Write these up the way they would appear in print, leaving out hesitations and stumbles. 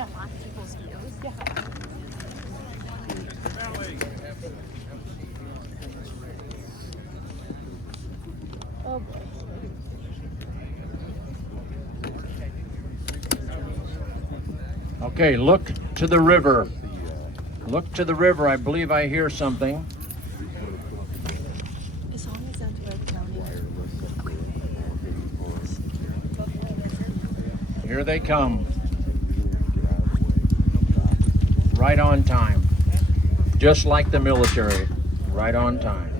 on lots of people's views. Yeah. Oh boy. Okay, look to the river. Look to the river. I believe I hear something. As long as that's where the county is. Here they come. Right on time. Just like the military. Right on time.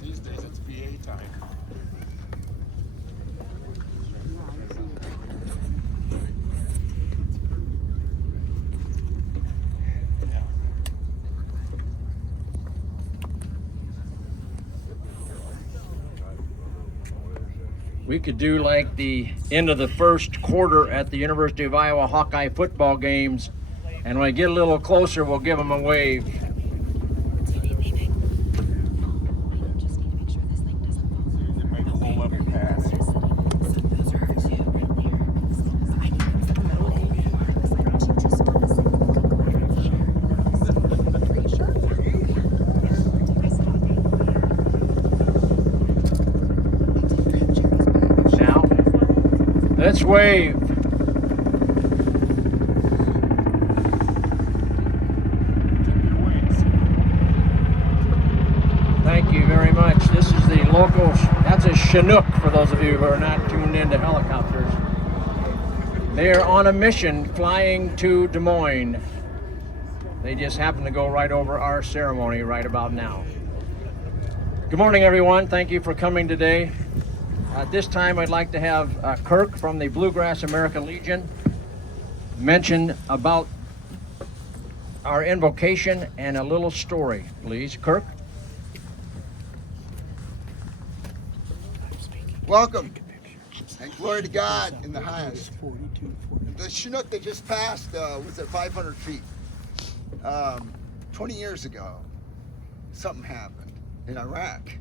These days it's VA time. We could do like the end of the first quarter at the University of Iowa Hawkeye football games, and when I get a little closer, we'll give them a wave. It might hold up your pass. Now, let's wave. Thank you very much. This is the local, that's a Chinook for those of you who are not tuned into helicopters. They are on a mission flying to Des Moines. They just happen to go right over our ceremony right about now. Good morning, everyone. Thank you for coming today. At this time, I'd like to have Kirk from the Bluegrass American Legion mention about our invocation and a little story, please. Kirk? Welcome, and glory to God in the highest. The Chinook that just passed was at 500 feet. 20 years ago, something happened in Iraq.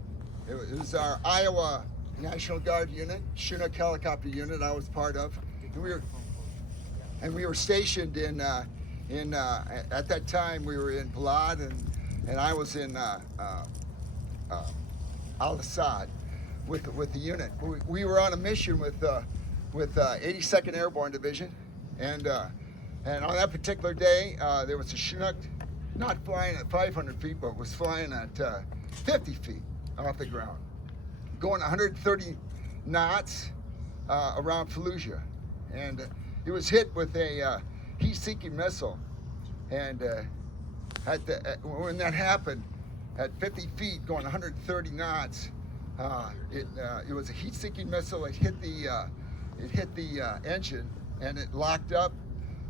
It was our Iowa National Guard unit, Chinook helicopter unit I was part of. And we were stationed in at that time we were in Balad, and I was in Al-Assad with the unit. We were on a mission with 82nd Airborne Division, and on that particular day there was a Chinook not flying at 500 feet, but was flying at 50 feet off the ground, going 130 knots around Fallujah, and it was hit with a heat-seeking missile, and when that happened, at 50 feet, going 130 knots, it was a heat-seeking missile. It hit the engine, and it locked up.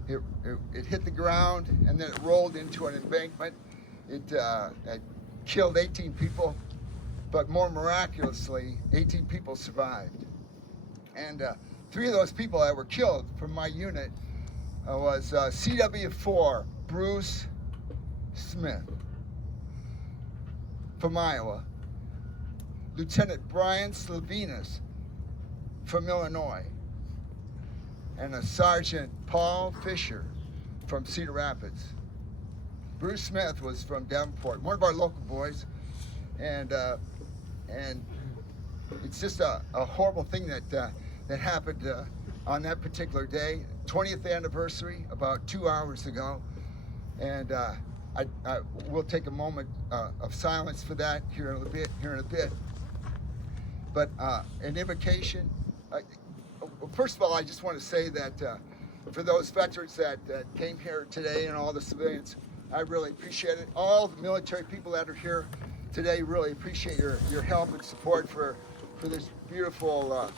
It hit the ground, and then it rolled into an embankment. It killed 18 people, but more miraculously, 18 people survived. And 3 of those people that were killed from my unit was CW4 Bruce Smith from Iowa, Lieutenant Brian Slavinas from Illinois, and a Sergeant Paul Fisher from Cedar Rapids. Bruce Smith was from Davenport, one of our local boys, and it's just a horrible thing that happened on that particular day, 20th anniversary, about 2 hours ago, and I will take a moment of silence for that here in a bit. But an invocation. First of all, I just want to say that for those veterans that came here today and all the civilians, I really appreciate it. All the military people that are here today really appreciate your help and support for this beautiful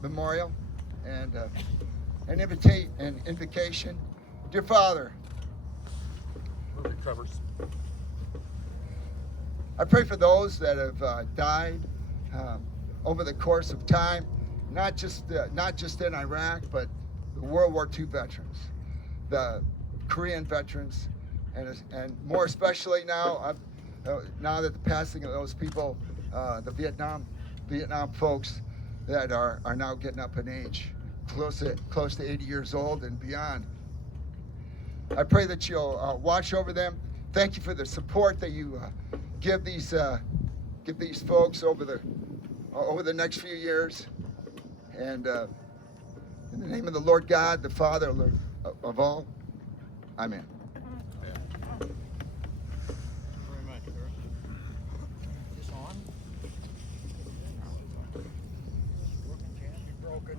memorial and an invocation. Dear Father, Move your covers. I pray for those that have died over the course of time, not just in Iraq, but the World War II veterans, the Korean veterans, and more especially now that the passing of those people, the Vietnam folks that are now getting up in age. close to 80 years old and beyond. I pray that you'll watch over them. Thank you for the support that you give these folks over the next few years. And in the name of the Lord God, the Father of all, amen. Very much, sir. Is this on? Working, Chad? You're broken.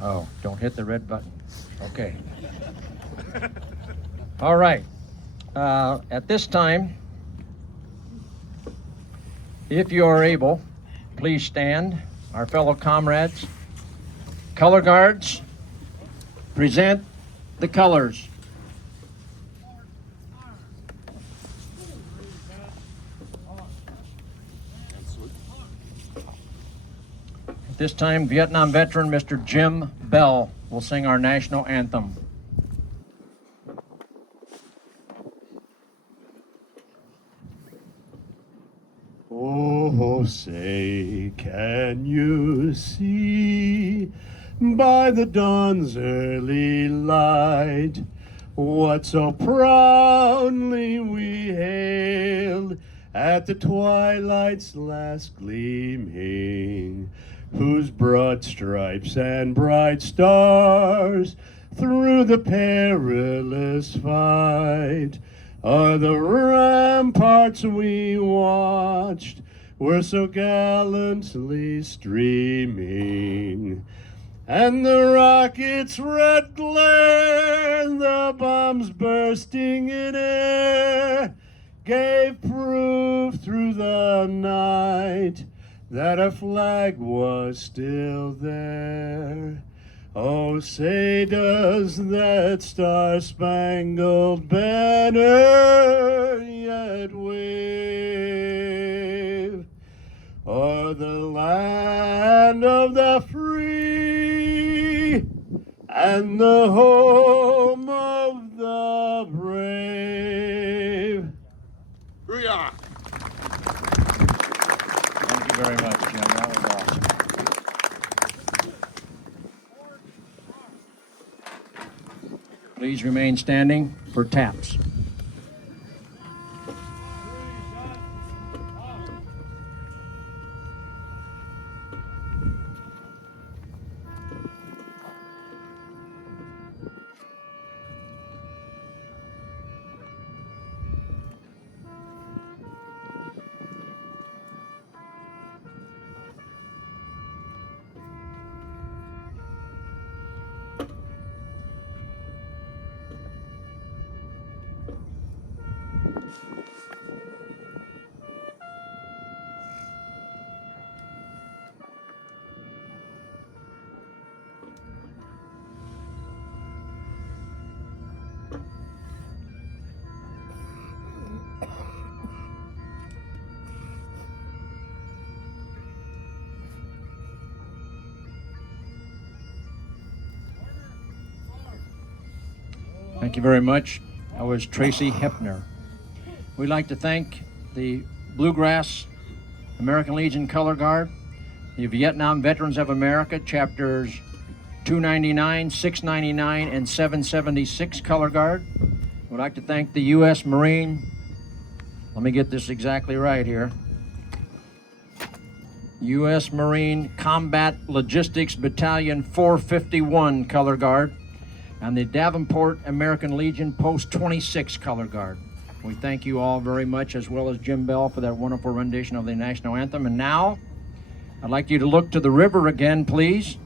Oh, don't hit the red button. Okay. All right. At this time, if you are able, please stand. Our fellow comrades, color guards, present the colors. At this time, Vietnam veteran Mr. Jim Bell will sing our national anthem. Oh, say, can you see by the dawn's early light what so proudly we hailed at the twilight's last gleaming, whose broad stripes and bright stars through the perilous fight are the ramparts we watched were so gallantly streaming, and the rocket's red glare, the bombs bursting in air, gave proof through the night that our flag was still there. Oh, say does that star-spangled banner yet wave o'er the land of the free and the home of the brave? Booyah! Thank you very much, Jim. That was awesome. Please remain standing for taps. Thank you very much. That was Tracy Hepner. We'd like to thank the Bluegrass American Legion Color Guard, the Vietnam Veterans of America, chapters 299, 699, and 776 Color Guard. We'd like to thank the U.S. Marine, let me get this exactly right here, U.S. Marine Combat Logistics Battalion 451 Color Guard, and the Davenport American Legion Post 26 Color Guard. We thank you all very much, as well as Jim Bell, for that wonderful rendition of the national anthem. And now, I'd like you to look to the river again, please.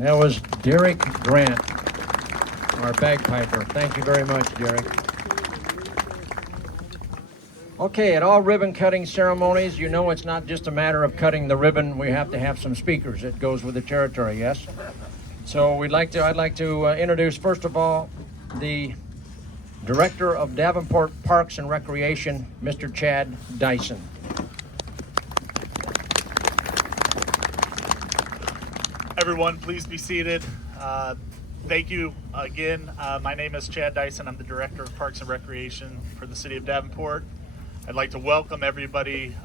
That was Derek Grant, our bagpiper. Thank you very much, Derek. Okay, at all ribbon cutting ceremonies, you know it's not just a matter of cutting the ribbon. We have to have some speakers. It goes with the territory, yes? So I'd like to introduce, first of all, the Director of Davenport Parks and Recreation, Mr. Chad Dyson. Everyone, please be seated. Thank you again. My name is Chad Dyson. I'm the Director of Parks and Recreation for the City of Davenport. I'd like to welcome everybody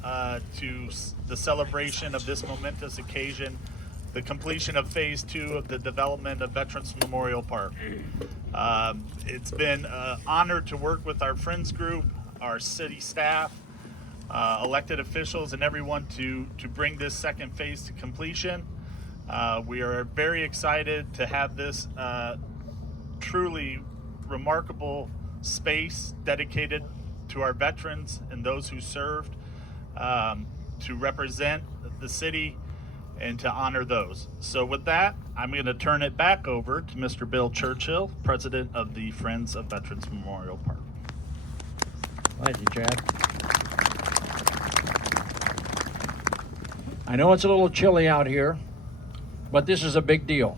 to the celebration of this momentous occasion, the completion of Phase 2 of the development of Veterans Memorial Park. It's been an honor to work with our Friends group, our city staff, elected officials, and everyone to bring this second phase to completion. We are very excited to have this truly remarkable space dedicated to our veterans and those who served, to represent the city and to honor those. So with that, I'm going to turn it back over to Mr. Bill Churchill, President of the Friends of Veterans Memorial Park. Thank you, Chad. I know it's a little chilly out here, but this is a big deal.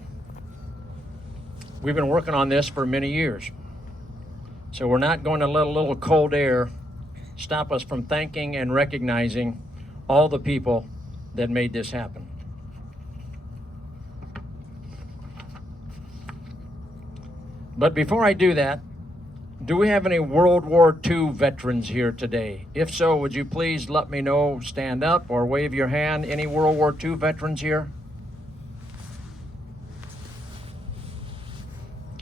We've been working on this for many years. So we're not going to let a little cold air stop us from thanking and recognizing all the people that made this happen. But before I do that, do we have any World War II veterans here today? If so, would you please let me know, stand up or wave your hand. Any World War II veterans here?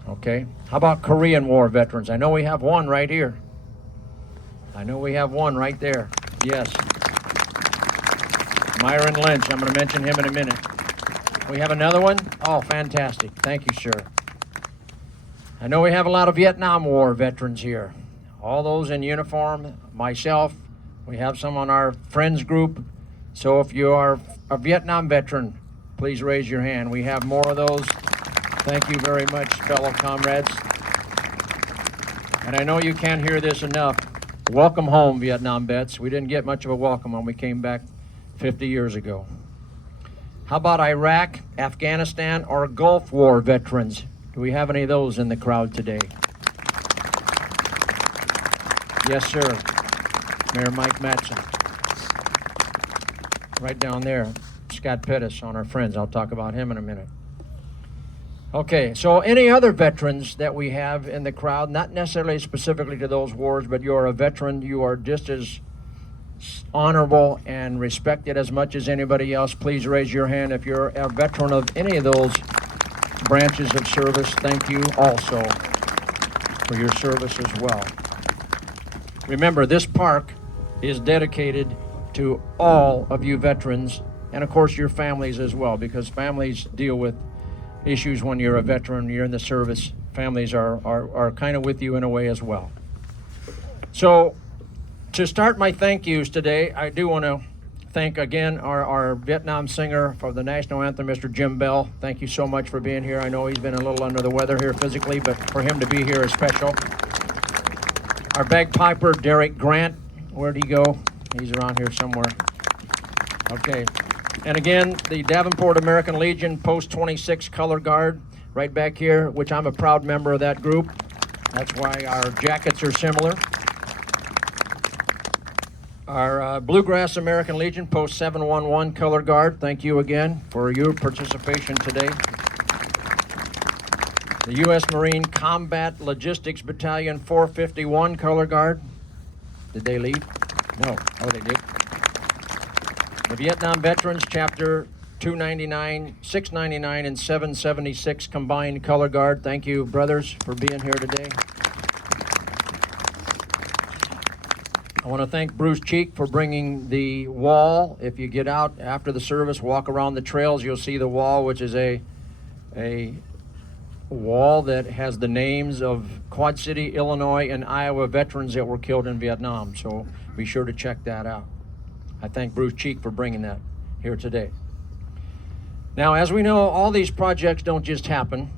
Okay. How about Korean War veterans? I know we have one right here. I know we have one right there. Yes. Myron Lynch. I'm going to mention him in a minute. We have another one? Oh, fantastic. Thank you, sir. I know we have a lot of Vietnam War veterans here. All those in uniform, myself, we have some on our friends group. So if you are a Vietnam veteran, please raise your hand. We have more of those. Thank you very much, fellow comrades. And I know you can't hear this enough. Welcome home, Vietnam vets. We didn't get much of a welcome when we came back 50 years ago. How about Iraq, Afghanistan, or Gulf War veterans? Do we have any of those in the crowd today? Yes, sir. Mayor Mike Matson. Right down there, Scott Pettis on our friends. I'll talk about him in a minute. Okay, so any other veterans that we have in the crowd, not necessarily specifically to those wars, but you're a veteran, you are just as honorable and respected as much as anybody else. Please raise your hand if you're a veteran of any of those branches of service. Thank you also for your service as well. Remember, this park is dedicated to all of you veterans, and of course your families as well, because families deal with issues when you're a veteran, you're in the service. Families are kind of with you in a way as well. So to start my thank yous today, I do want to thank again our Vietnam singer for the national anthem, Mr. Jim Bell. Thank you so much for being here. I know he's been a little under the weather here physically, but for him to be here is special. Our bagpiper, Derek Grant, where'd he go? He's around here somewhere. Okay. And again, the Davenport American Legion Post 26 Color Guard, right back here, which I'm a proud member of that group. That's why our jackets are similar. Our Bluegrass American Legion Post 711 Color Guard, thank you again for your participation today. The U.S. Marine Combat Logistics Battalion 451 Color Guard. Did they leave? No. Oh, they did. The Vietnam Veterans Chapter 299, 699, and 776 Combined Color Guard. Thank you, brothers, for being here today. I want to thank Bruce Cheek for bringing the wall. If you get out after the service, walk around the trails, you'll see the wall, which is a wall that has the names of Quad City, Illinois, and Iowa veterans that were killed in Vietnam. So be sure to check that out. I thank Bruce Cheek for bringing that here today. Now, as we know, all these projects don't just happen.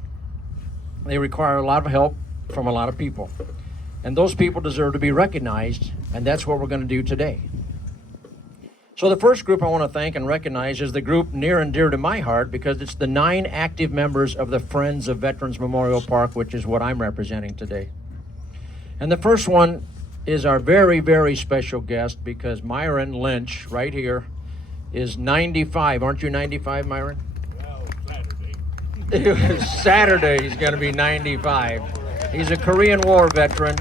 They require a lot of help from a lot of people. And those people deserve to be recognized, and that's what we're going to do today. So the first group I want to thank and recognize is the group near and dear to my heart, because it's the 9 active members of the Friends of Veterans Memorial Park, which is what I'm representing today. And the first one is our very, very special guest, because Myron Lynch, right here, is 95. Aren't you 95, Myron? Well, Saturday. Saturday he's going to be 95. He's a Korean War veteran.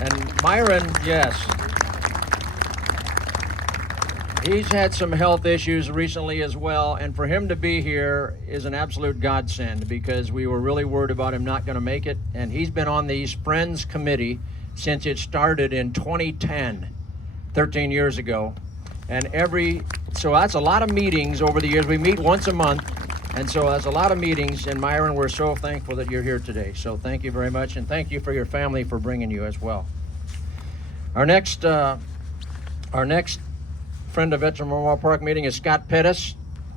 And Myron, yes, he's had some health issues recently as well, and for him to be here is an absolute godsend, because we were really worried about him not going to make it. And he's been on the Friends Committee since it started in 2010, 13 years ago. And so that's a lot of meetings over the years. We meet once a month, and so that's a lot of meetings. And Myron, we're so thankful that you're here today. So thank you very much, and thank you for your family for bringing you as well. Our next Friend of Veteran Memorial Park meeting is Scott Pettis.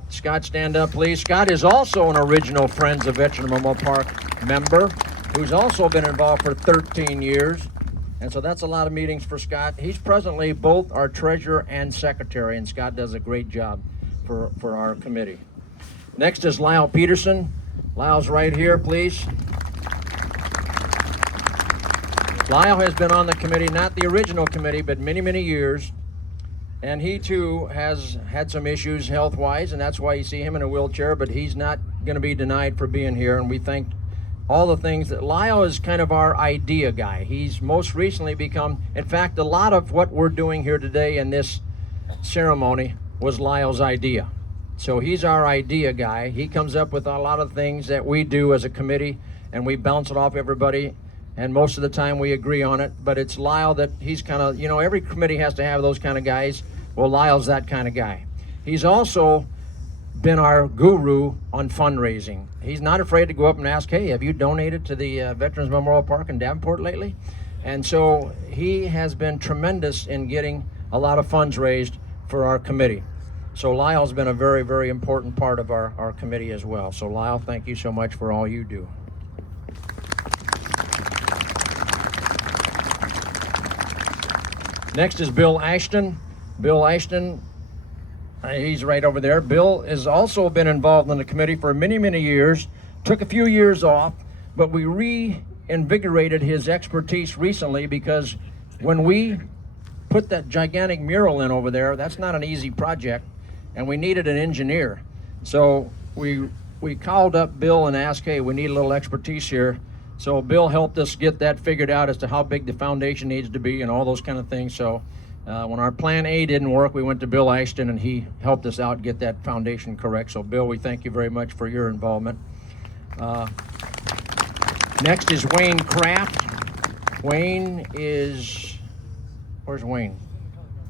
Scott, stand up, please. Scott is also an original Friends of Veteran Memorial Park member who's also been involved for 13 years. And so that's a lot of meetings for Scott. He's presently both our treasurer and secretary, and Scott does a great job for our committee. Next is Lyle Peterson. Lyle's right here, please. Lyle has been on the committee, not the original committee, but many, many years. And he too has had some issues health-wise, and that's why you see him in a wheelchair, but he's not going to be denied for being here. And we thank all the things that Lyle is kind of our idea guy. He's most recently become, in fact, a lot of what we're doing here today in this ceremony was Lyle's idea. So he's our idea guy. He comes up with a lot of things that we do as a committee, and we bounce it off everybody. And most of the time we agree on it, but it's Lyle that he's kind of, every committee has to have those kind of guys. Well, Lyle's that kind of guy. He's also been our guru on fundraising. He's not afraid to go up and ask, hey, have you donated to the Veterans Memorial Park in Davenport lately? And so he has been tremendous in getting a lot of funds raised for our committee. So Lyle's been a very, very important part of our committee as well. So Lyle, thank you so much for all you do. Next is Bill Ashton. Bill Ashton, he's right over there. Bill has also been involved in the committee for many, many years. Took a few years off, but we reinvigorated his expertise recently, because when we put that gigantic mural in over there, that's not an easy project, and we needed an engineer. So we called up Bill and asked, hey, we need a little expertise here. So Bill helped us get that figured out as to how big the foundation needs to be and all those kind of things. So when our plan A didn't work, we went to Bill Ashton, and he helped us out get that foundation correct. So Bill, we thank you very much for your involvement. Next is Wayne Kraft. Wayne is, where's Wayne?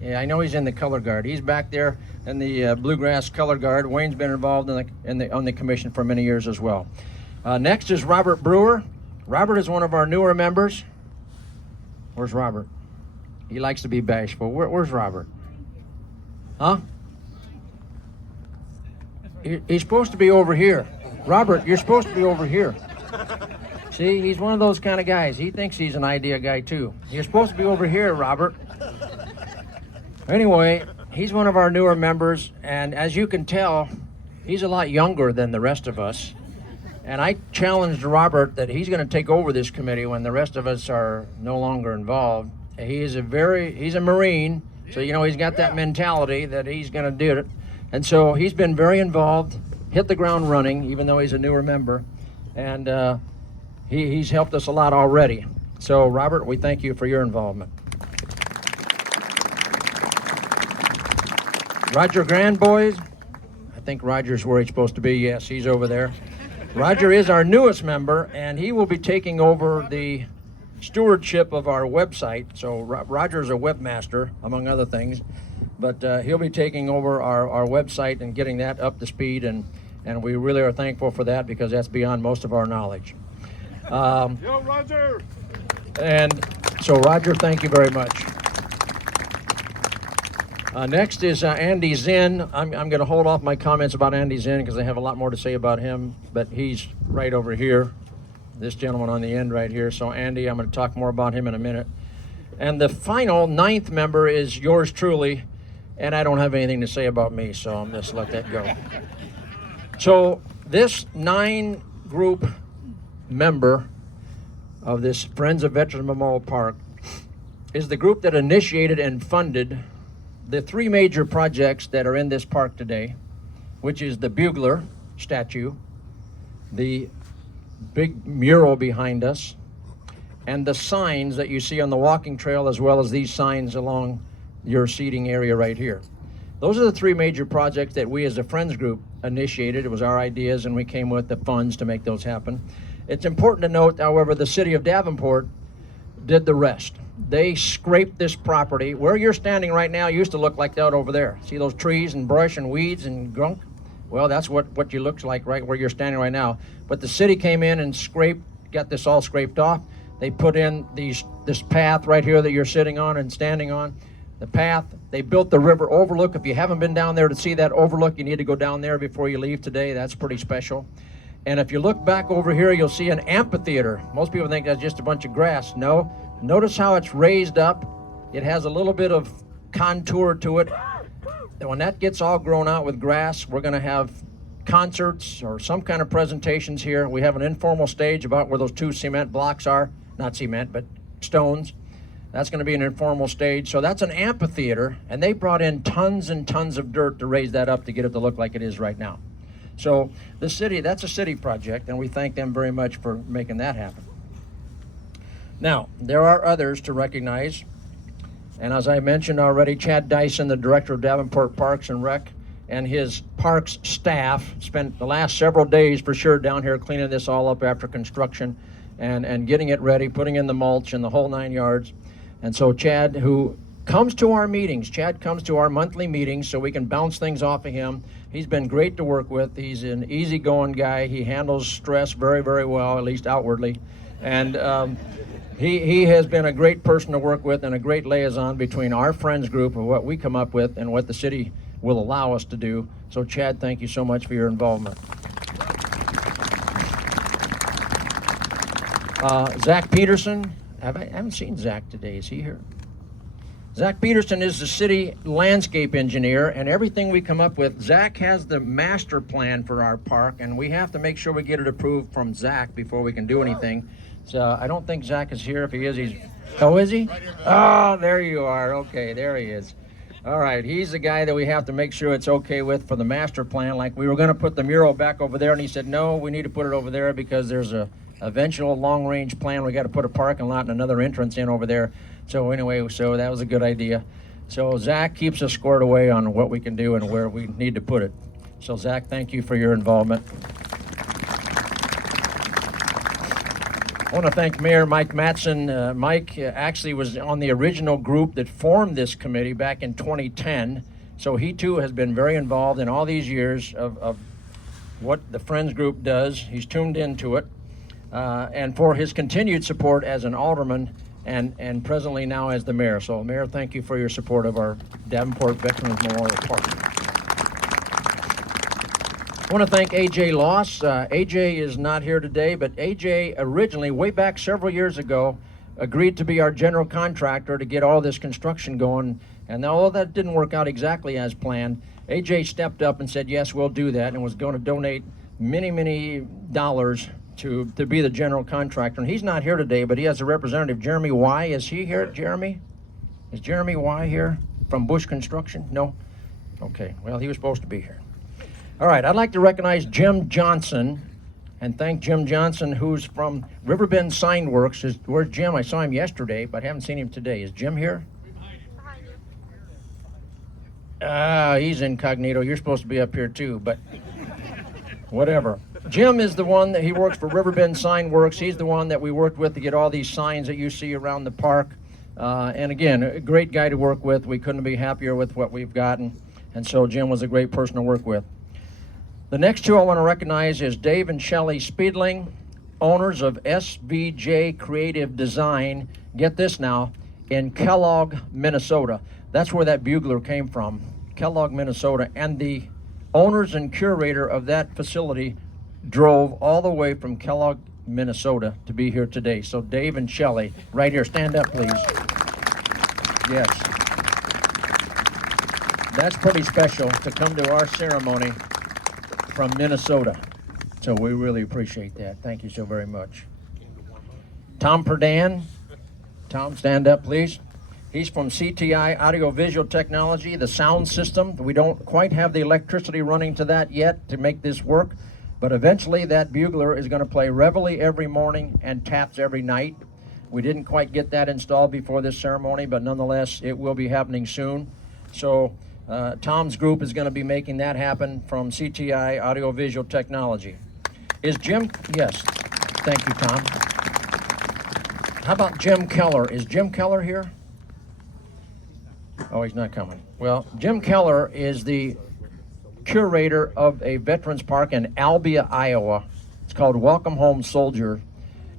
Yeah, I know he's in the color guard. He's back there in the bluegrass color guard. Wayne's been involved on the commission for many years as well. Next is Robert Brewer. Robert is one of our newer members. Where's Robert? He likes to be bashful. Where's Robert? Huh? He's supposed to be over here. Robert, you're supposed to be over here. See, he's one of those kind of guys. He thinks he's an idea guy too. You're supposed to be over here, Robert. Anyway, he's one of our newer members, and as you can tell, he's a lot younger than the rest of us. And I challenged Robert that he's going to take over this committee when the rest of us are no longer involved. He's a Marine, so he's got that mentality that he's going to do it. And so he's been very involved, hit the ground running, even though he's a newer member. And he's helped us a lot already. So Robert, we thank you for your involvement. Roger Grandboys, I think Roger's where he's supposed to be. Yes, he's over there. Roger is our newest member, and he will be taking over the stewardship of our website. So Roger's a webmaster, among other things, but he'll be taking over our website and getting that up to speed, and we really are thankful for that, because that's beyond most of our knowledge. Yo, Roger! And so Roger, thank you very much. Next is Andy Zinn. I'm going to hold off my comments about Andy Zinn because I have a lot more to say about him, but he's right over here. This gentleman on the end right here. So Andy, I'm going to talk more about him in a minute. And the final 9th member is yours truly, and I don't have anything to say about me, so I'm just let that go. So this 9-group member of this Friends of Veterans Memorial Park is the group that initiated and funded the 3 major projects that are in this park today, which is the bugler statue, the big mural behind us, and the signs that you see on the walking trail, as well as these signs along your seating area right here. Those are the 3 major projects that we as a Friends group initiated. It was our ideas, and we came with the funds to make those happen. It's important to note, however, the city of Davenport did the rest. They scraped this property. Where you're standing right now used to look like that over there. See those trees and brush and weeds and gunk? Well, that's what you looks like right where you're standing right now. But the city came in and got this all scraped off. They put in this path right here that you're sitting on and standing on. The path, they built the river overlook. If you haven't been down there to see that overlook, you need to go down there before you leave today. That's pretty special. And if you look back over here, you'll see an amphitheater. Most people think that's just a bunch of grass. No. Notice how it's raised up. It has a little bit of contour to it. And when that gets all grown out with grass, we're going to have concerts or some kind of presentations here. We have an informal stage about where those 2 cement blocks are. Not cement, but stones. That's going to be an informal stage. So that's an amphitheater, and they brought in tons and tons of dirt to raise that up to get it to look like it is right now. So the city, that's a city project, and we thank them very much for making that happen. Now, there are others to recognize, and as I mentioned already, Chad Dyson, the director of Davenport Parks and Rec, and his parks staff spent the last several days for sure down here cleaning this all up after construction and getting it ready, putting in the mulch and the whole 9 yards. And so Chad, who comes to our meetings, Chad comes to our monthly meetings so we can bounce things off of him. He's been great to work with. He's an easygoing guy. He handles stress very, very well, at least outwardly. And he has been a great person to work with and a great liaison between our Friends group and what we come up with and what the city will allow us to do. So Chad, thank you so much for your involvement. Zach Peterson, I haven't seen Zach today. Is he here? Zach Peterson is the city landscape engineer, and everything we come up with, Zach has the master plan for our park, and we have to make sure we get it approved from Zach before we can do anything. So I don't think Zach is here. If he is, he's... Oh, is he? Oh, there you are. Okay, there he is. All right, he's the guy that we have to make sure it's okay with for the master plan. Like, we were going to put the mural back over there, and he said, no, we need to put it over there because there's a eventual long-range plan. We got to put a parking lot and another entrance in over there. So anyway, so that was a good idea. So Zach keeps us squared away on what we can do and where we need to put it. So Zach, thank you for your involvement. I want to thank Mayor Mike Mattson. Mike actually was on the original group that formed this committee back in 2010. So he too has been very involved in all these years of what the Friends group does. He's tuned into it. And for his continued support as an alderman and presently now as the mayor. So Mayor, thank you for your support of our Davenport Veterans Memorial Park. I want to thank AJ Loss. AJ is not here today, but AJ originally, way back several years ago, agreed to be our general contractor to get all this construction going. And although that didn't work out exactly as planned, AJ stepped up and said, yes, we'll do that, and was going to donate many, many dollars to be the general contractor. And he's not here today, but he has a representative, Jeremy Y. Is he here, Jeremy? Is Jeremy Y here from Bush Construction? No? Okay, well, he was supposed to be here. All right, I'd like to recognize Jim Johnson and thank Jim Johnson, who's from Riverbend Sign Works. Where's Jim? I saw him yesterday, but haven't seen him today. Is Jim here? He's incognito. You're supposed to be up here too, but whatever. Jim is the one that he works for Riverbend Sign Works. He's the one that we worked with to get all these signs that you see around the park. And again, a great guy to work with. We couldn't be happier with what we've gotten. And so Jim was a great person to work with. The next two I want to recognize is Dave and Shelley Speedling, owners of SVJ Creative Design. Get this now, in Kellogg, Minnesota. That's where that bugler came from, Kellogg, Minnesota. And the owners and curator of that facility drove all the way from Kellogg, Minnesota to be here today. So Dave and Shelley, right here, stand up please. Yes. That's pretty special to come to our ceremony from Minnesota. So we really appreciate that. Thank you so very much. Tom Perdan. Tom, stand up please. He's from CTI Audiovisual Technology, the sound system. We don't quite have the electricity running to that yet to make this work, but eventually that bugler is going to play reveille every morning and taps every night. We didn't quite get that installed before this ceremony, but nonetheless, it will be happening soon. So Tom's group is going to be making that happen from CTI Audiovisual Technology. Is Jim? Yes. Thank you, Tom. How about Jim Keller? Is Jim Keller here? Oh, he's not coming. Well, Jim Keller is the curator of a veterans park in Albia, Iowa. It's called Welcome Home Soldier.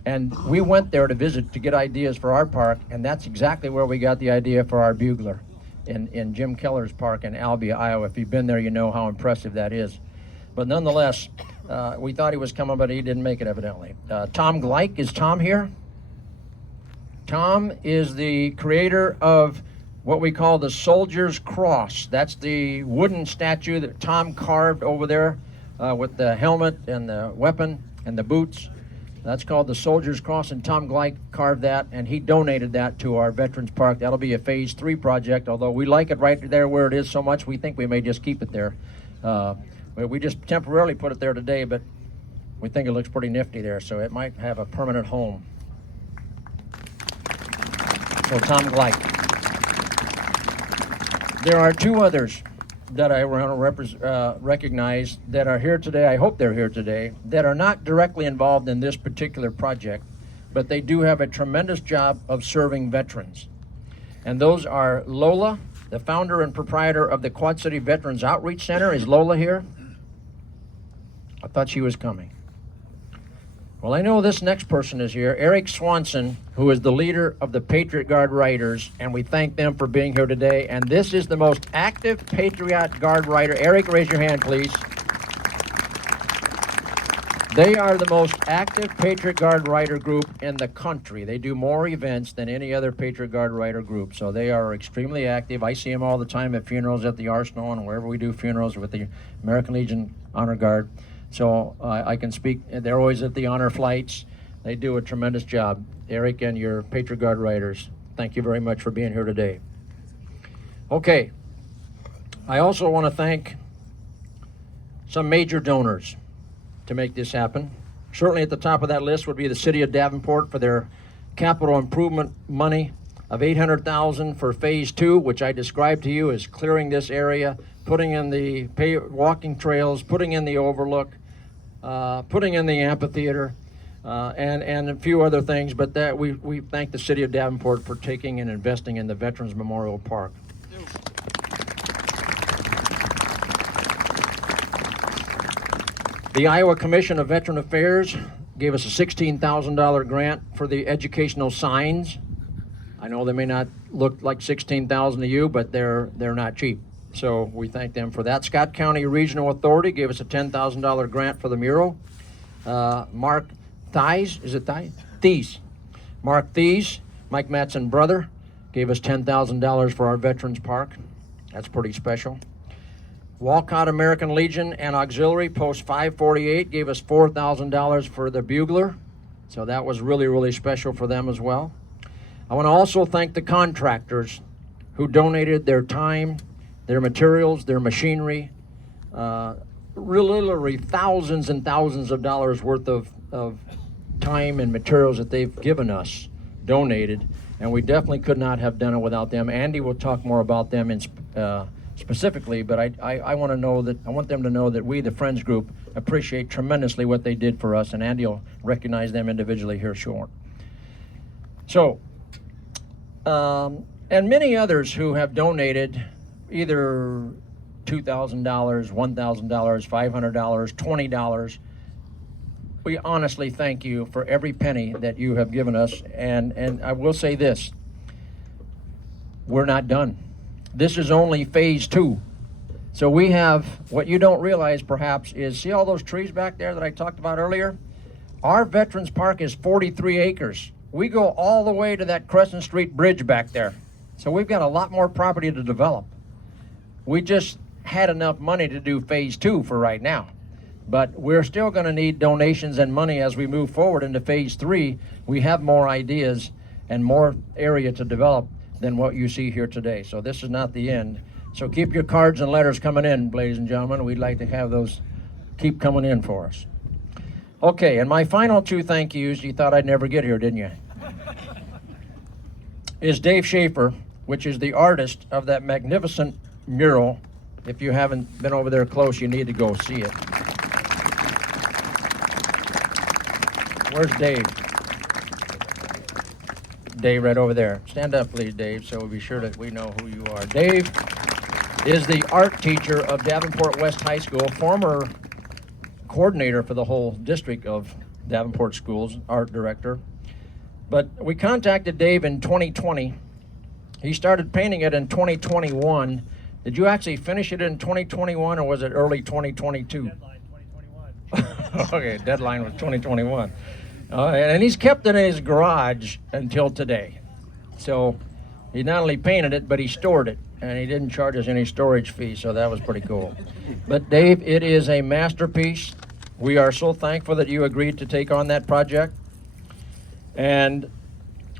And we went there to visit to get ideas for our park, and that's exactly where we got the idea for our bugler, in Jim Keller's park in Albia, Iowa. If you've been there, you know how impressive that is. But nonetheless, we thought he was coming, but he didn't make it evidently. Tom Gleich, is Tom here? Tom is the creator of what we call the Soldier's Cross. That's the wooden statue that Tom carved over there with the helmet and the weapon and the boots. That's called the Soldier's Cross, and Tom Gleich carved that, and he donated that to our Veterans Park. That'll be a Phase 3 project, although we like it right there where it is so much, we think we may just keep it there. We just temporarily put it there today, but we think it looks pretty nifty there, so it might have a permanent home. So Tom Gleich. There are two others that I want to recognize that are here today. I hope they're here today, that are not directly involved in this particular project, but they do have a tremendous job of serving veterans. And those are Lola, the founder and proprietor of the Quad City Veterans Outreach Center. Is Lola here? I thought she was coming. Well, I know this next person is here, Eric Swanson, who is the leader of the Patriot Guard Riders, and we thank them for being here today. And this is the most active Patriot Guard Rider. Eric, raise your hand, please. They are the most active Patriot Guard Rider group in the country. They do more events than any other Patriot Guard Rider group, so they are extremely active. I see them all the time at funerals at the Arsenal and wherever we do funerals with the American Legion Honor Guard. So I can speak, they're always at the honor flights. They do a tremendous job. Eric and your Patriot Guard Riders, thank you very much for being here today. Okay, I also want to thank some major donors to make this happen. Certainly at the top of that list would be the City of Davenport for their capital improvement money of $800,000 for Phase 2, which I described to you as clearing this area, putting in the walking trails, putting in the overlook, putting in the amphitheater, and a few other things, but that we thank the City of Davenport for taking and investing in the Veterans Memorial Park. The Iowa Commission of Veteran Affairs gave us a $16,000 grant for the educational signs. I know they may not look like $16,000 to you, but they're not cheap. So we thank them for that. Scott County Regional Authority gave us a $10,000 grant for the mural. Mark Thies, is it Thies? Thies. Mark Thies, Mike Matson brother, gave us $10,000 for our Veterans Park. That's pretty special. Walcott American Legion and Auxiliary Post 548 gave us $4,000 for the bugler. So that was really, really special for them as well. I want to also thank the contractors who donated their time, their materials, their machinery, literally thousands and thousands of dollars worth of time and materials that they've given us, donated, and we definitely could not have done it without them. Andy will talk more about them specifically, but I want them to know that we, the Friends Group, appreciate tremendously what they did for us, and Andy will recognize them individually here short. So, and many others who have donated either $2,000, $1,000, $500, $20. We honestly thank you for every penny that you have given us. And I will say this, we're not done. This is only phase 2. So we have, what you don't realize perhaps is, see all those trees back there that I talked about earlier? Our Veterans Park is 43 acres. We go all the way to that Crescent Street Bridge back there. So we've got a lot more property to develop. We just had enough money to do phase 2 for right now. But we're still going to need donations and money as we move forward into phase 3. We have more ideas and more area to develop than what you see here today. So this is not the end. So keep your cards and letters coming in, ladies and gentlemen. We'd like to have those keep coming in for us. Okay, and my final 2 thank yous, you thought I'd never get here, didn't you? Is Dave Schaffer, which is the artist of that magnificent mural. If you haven't been over there close, you need to go see it. Where's Dave? Dave, right over there. Stand up, please, Dave, so we'll be sure that we know who you are. Dave is the art teacher of Davenport West High School, former coordinator for the whole district of Davenport Schools, art director. But we contacted Dave in 2020. He started painting it in 2021. Did you actually finish it in 2021, or was it early 2022? Deadline 2021. Okay, deadline was 2021. And he's kept it in his garage until today. So he not only painted it, but he stored it, and he didn't charge us any storage fee, so that was pretty cool. But Dave, it is a masterpiece. We are so thankful that you agreed to take on that project. And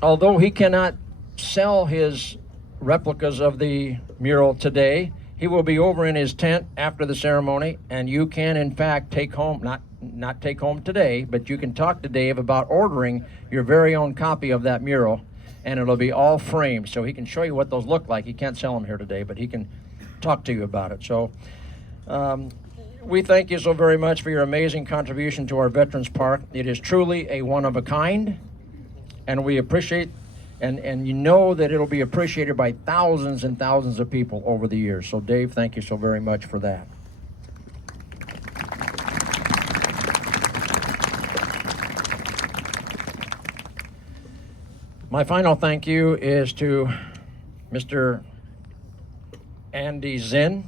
although he cannot sell his replicas of the mural today, he will be over in his tent after the ceremony, and you can in fact take home, not take home today, but you can talk to Dave about ordering your very own copy of that mural, and it'll be all framed, so he can show you what those look like. He can't sell them here today, but he can talk to you about it. So we thank you so very much for your amazing contribution to our Veterans Park. It is truly a one of a kind, and we appreciate, and you know that it'll be appreciated by thousands and thousands of people over the years. So Dave, thank you so very much for that. My final thank you is to Mr. Andy Zinn.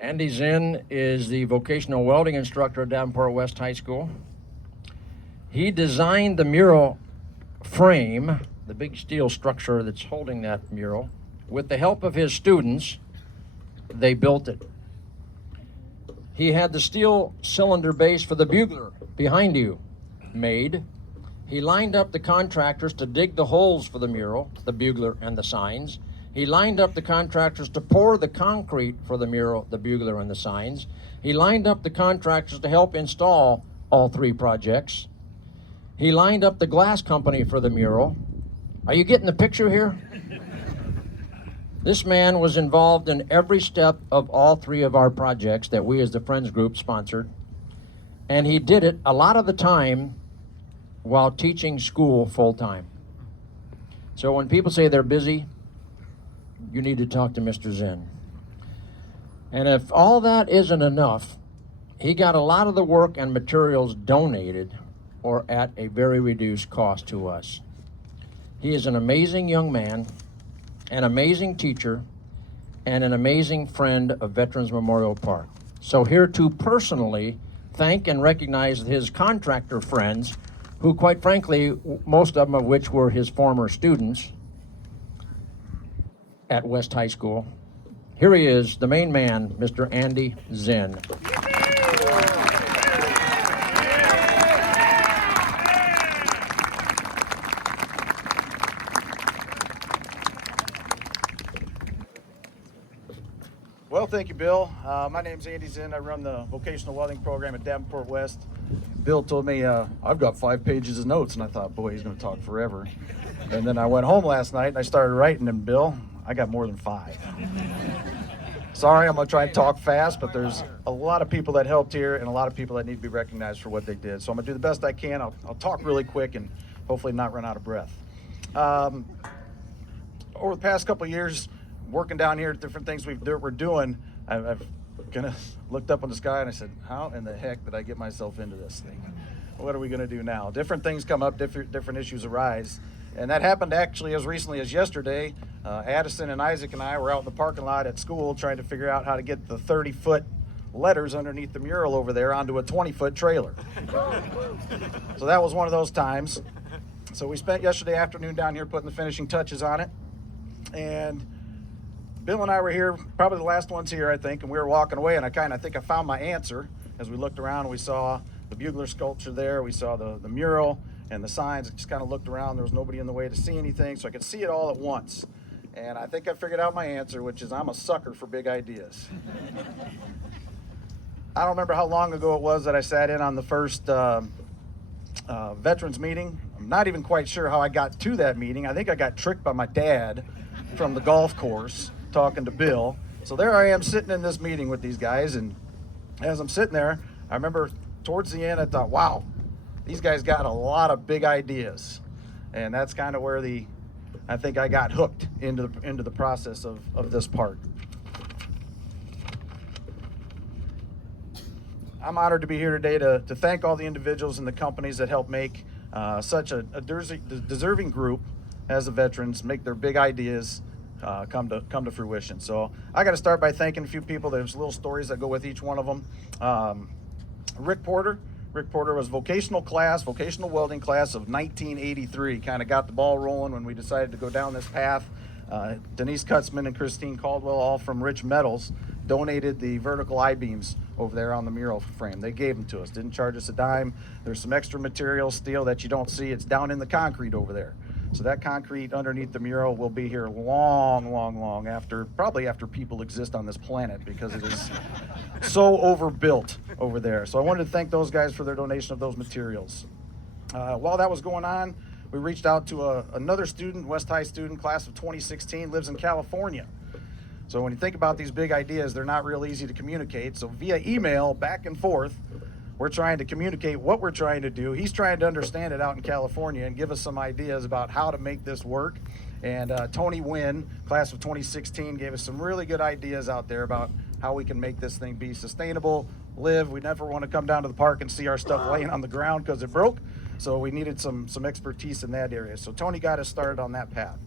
Andy Zinn is the vocational welding instructor at Davenport West High School. He designed the mural frame, the big steel structure that's holding that mural. With the help of his students, they built it. He had the steel cylinder base for the bugler behind you made. He lined up the contractors to dig the holes for the mural, the bugler, and the signs. He lined up the contractors to pour the concrete for the mural, the bugler, and the signs. He lined up the contractors to help install all 3 projects. He lined up the glass company for the mural. Are you getting the picture here? This man was involved in every step of all 3 of our projects that we as the Friends Group sponsored. And he did it a lot of the time while teaching school full-time. So when people say they're busy, you need to talk to Mr. Zinn. And if all that isn't enough, he got a lot of the work and materials donated or at a very reduced cost to us. He is an amazing young man, an amazing teacher, and an amazing friend of Veterans Memorial Park. So here to personally thank and recognize his contractor friends, who quite frankly, most of them of which were his former students at West High School. Here he is, the main man, Mr. Andy Zinn. Well, thank you, Bill. My name's Andy Zinn. I run the vocational welding program at Davenport West. Bill told me I've got 5 pages of notes, and I thought, boy, he's going to talk forever. And then I went home last night and I started writing them. Bill, I got more than 5. Sorry, I'm going to try and talk fast, but there's a lot of people that helped here and a lot of people that need to be recognized for what they did. So I'm going to do the best I can. I'll talk really quick and hopefully not run out of breath. Over the past couple of years, working down here at different things we're doing, I've kind of looked up in the sky and I said, how in the heck did I get myself into this thing? What are we going to do now? Different things come up, different issues arise. And that happened actually as recently as yesterday. Addison and Isaac and I were out in the parking lot at school trying to figure out how to get the 30-foot letters underneath the mural over there onto a 20-foot trailer. So that was one of those times. So we spent yesterday afternoon down here putting the finishing touches on it. And Bill and I were here, probably the last ones here, I think, and we were walking away, and I think I found my answer as we looked around and we saw the bugler sculpture there, we saw the mural and the signs. I just kind of looked around, there was nobody in the way to see anything, so I could see it all at once. And I think I figured out my answer, which is I'm a sucker for big ideas. I don't remember how long ago it was that I sat in on the first veterans meeting. I'm not even quite sure how I got to that meeting. I think I got tricked by my dad from the golf course talking to Bill. So there I am sitting in this meeting with these guys, and as I'm sitting there, I remember towards the end I thought, wow, these guys got a lot of big ideas. And that's kind of where I think I got hooked into the process of this part. I'm honored to be here today to thank all the individuals and the companies that helped make such a deserving group as the veterans make their big ideas come to fruition. So I got to start by thanking a few people. There's little stories that go with each one of them. Rick Porter was vocational welding class of 1983. Kind of got the ball rolling when we decided to go down this path. Denise Kutzman and Christine Caldwell, all from Rich Metals, donated the vertical I-beams over there on the mural frame. They gave them to us, didn't charge us a dime. There's some extra material, steel that you don't see. It's down in the concrete over there. So that concrete underneath the mural will be here long after, probably after people exist on this planet, because it is so overbuilt over there. So I wanted to thank those guys for their donation of those materials. While that was going on, we reached out to another student, West High student, class of 2016, lives in California. So when you think about these big ideas, they're not real easy to communicate. So via email, back and forth, we're trying to communicate what we're trying to do. He's trying to understand it out in California and give us some ideas about how to make this work. And Tony Wynn, class of 2016, gave us some really good ideas out there about how we can make this thing be sustainable, live. We never want to come down to the park and see our stuff laying on the ground because it broke. So we needed some expertise in that area. So Tony got us started on that path.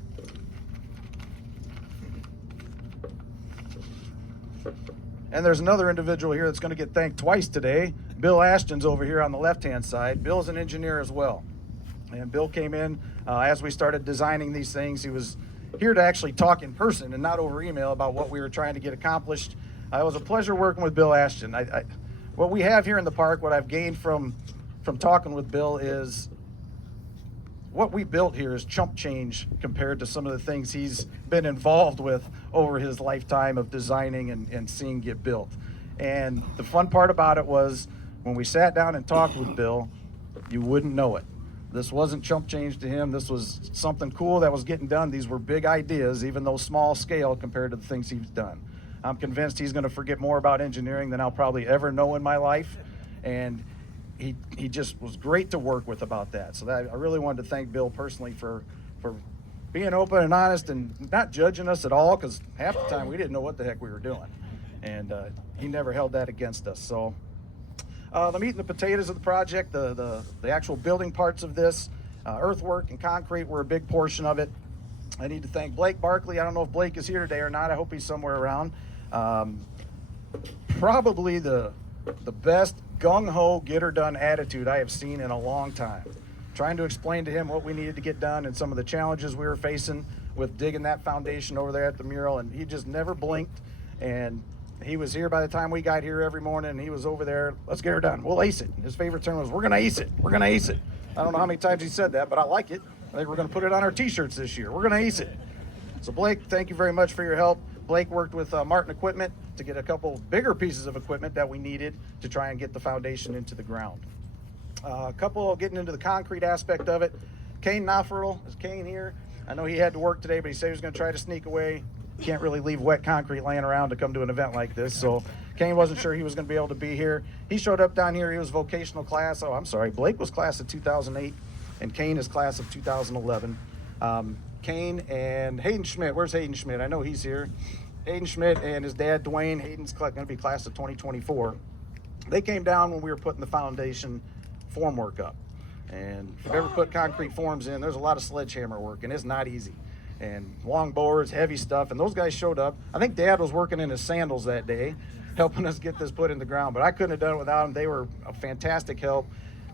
And there's another individual here that's going to get thanked twice today. Bill Ashton's over here on the left-hand side. Bill's an engineer as well. And Bill came in as we started designing these things. He was here to actually talk in person and not over email about what we were trying to get accomplished. It was a pleasure working with Bill Ashton. What we have here in the park, what I've gained from talking with Bill, is what we built here is chump change compared to some of the things he's been involved with over his lifetime of designing and seeing get built. And the fun part about it was when we sat down and talked with Bill, you wouldn't know it. This wasn't chump change to him. This was something cool that was getting done. These were big ideas, even though small scale compared to the things he's done. I'm convinced he's going to forget more about engineering than I'll probably ever know in my life. And he just was great to work with about that. So I really wanted to thank Bill personally for being open and honest and not judging us at all, because half the time we didn't know what the heck we were doing. And he never held that against us. So the meat and the potatoes of the project, the actual building parts of this, earthwork and concrete were a big portion of it. I need to thank Blake Barkley. I don't know if Blake is here today or not. I hope he's somewhere around. Probably the best gung-ho, get-her-done attitude I have seen in a long time. Trying to explain to him what we needed to get done and some of the challenges we were facing with digging that foundation over there at the mural, and he just never blinked. And he was here by the time we got here every morning, and he was over there, let's get her done, we'll ace it. His favorite term was, we're gonna ace it, we're gonna ace it. I don't know how many times he said that, but I like it. I think we're gonna put it on our t-shirts this year. We're gonna ace it. So Blake, thank you very much for your help. Blake worked with Martin Equipment to get a couple bigger pieces of equipment that we needed to try and get the foundation into the ground. A couple getting into the concrete aspect of it. Kane Nofferl, is Kane here? I know he had to work today, but he said he was going to try to sneak away. Can't really leave wet concrete laying around to come to an event like this, so Kane wasn't sure he was going to be able to be here. He showed up down here. He was vocational class. Oh, I'm sorry. Blake was class of 2008, and Kane is class of 2011. Kane and Hayden Schmidt. Where's Hayden Schmidt? I know he's here. Hayden Schmidt and his dad, Dwayne. Hayden's going to be class of 2024. They came down when we were putting the foundation formwork up. And if you've ever put concrete forms in, there's a lot of sledgehammer work, and it's not easy. And long boards, heavy stuff, and those guys showed up. I think Dad was working in his sandals that day, helping us get this put in the ground, but I couldn't have done it without them. They were a fantastic help.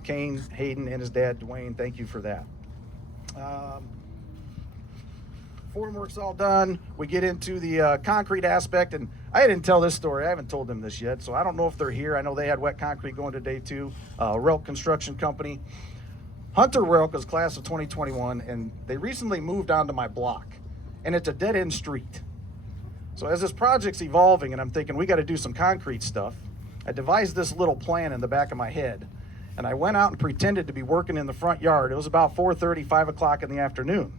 Kane, Hayden, and his dad, Dwayne, thank you for that. Formwork's all done. We get into the concrete aspect, and I didn't tell this story. I haven't told them this yet, so I don't know if they're here. I know they had wet concrete going today too. Relk Construction Company. Hunter Relk is class of 2021, and they recently moved onto my block, and it's a dead-end street. So as this project's evolving, and I'm thinking we got to do some concrete stuff, I devised this little plan in the back of my head, and I went out and pretended to be working in the front yard. It was about 4:30, 5 o'clock in the afternoon.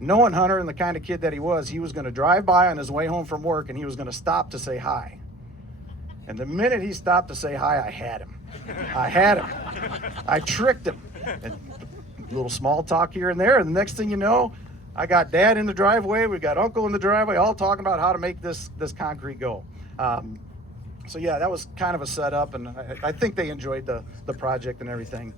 Knowing Hunter and the kind of kid that he was going to drive by on his way home from work, and he was going to stop to say hi. And the minute he stopped to say hi, I had him. I tricked him. And a little small talk here and there, and the next thing you know, I got Dad in the driveway, we got Uncle in the driveway, all talking about how to make this concrete go. So yeah, that was kind of a setup, and I think they enjoyed the project and everything.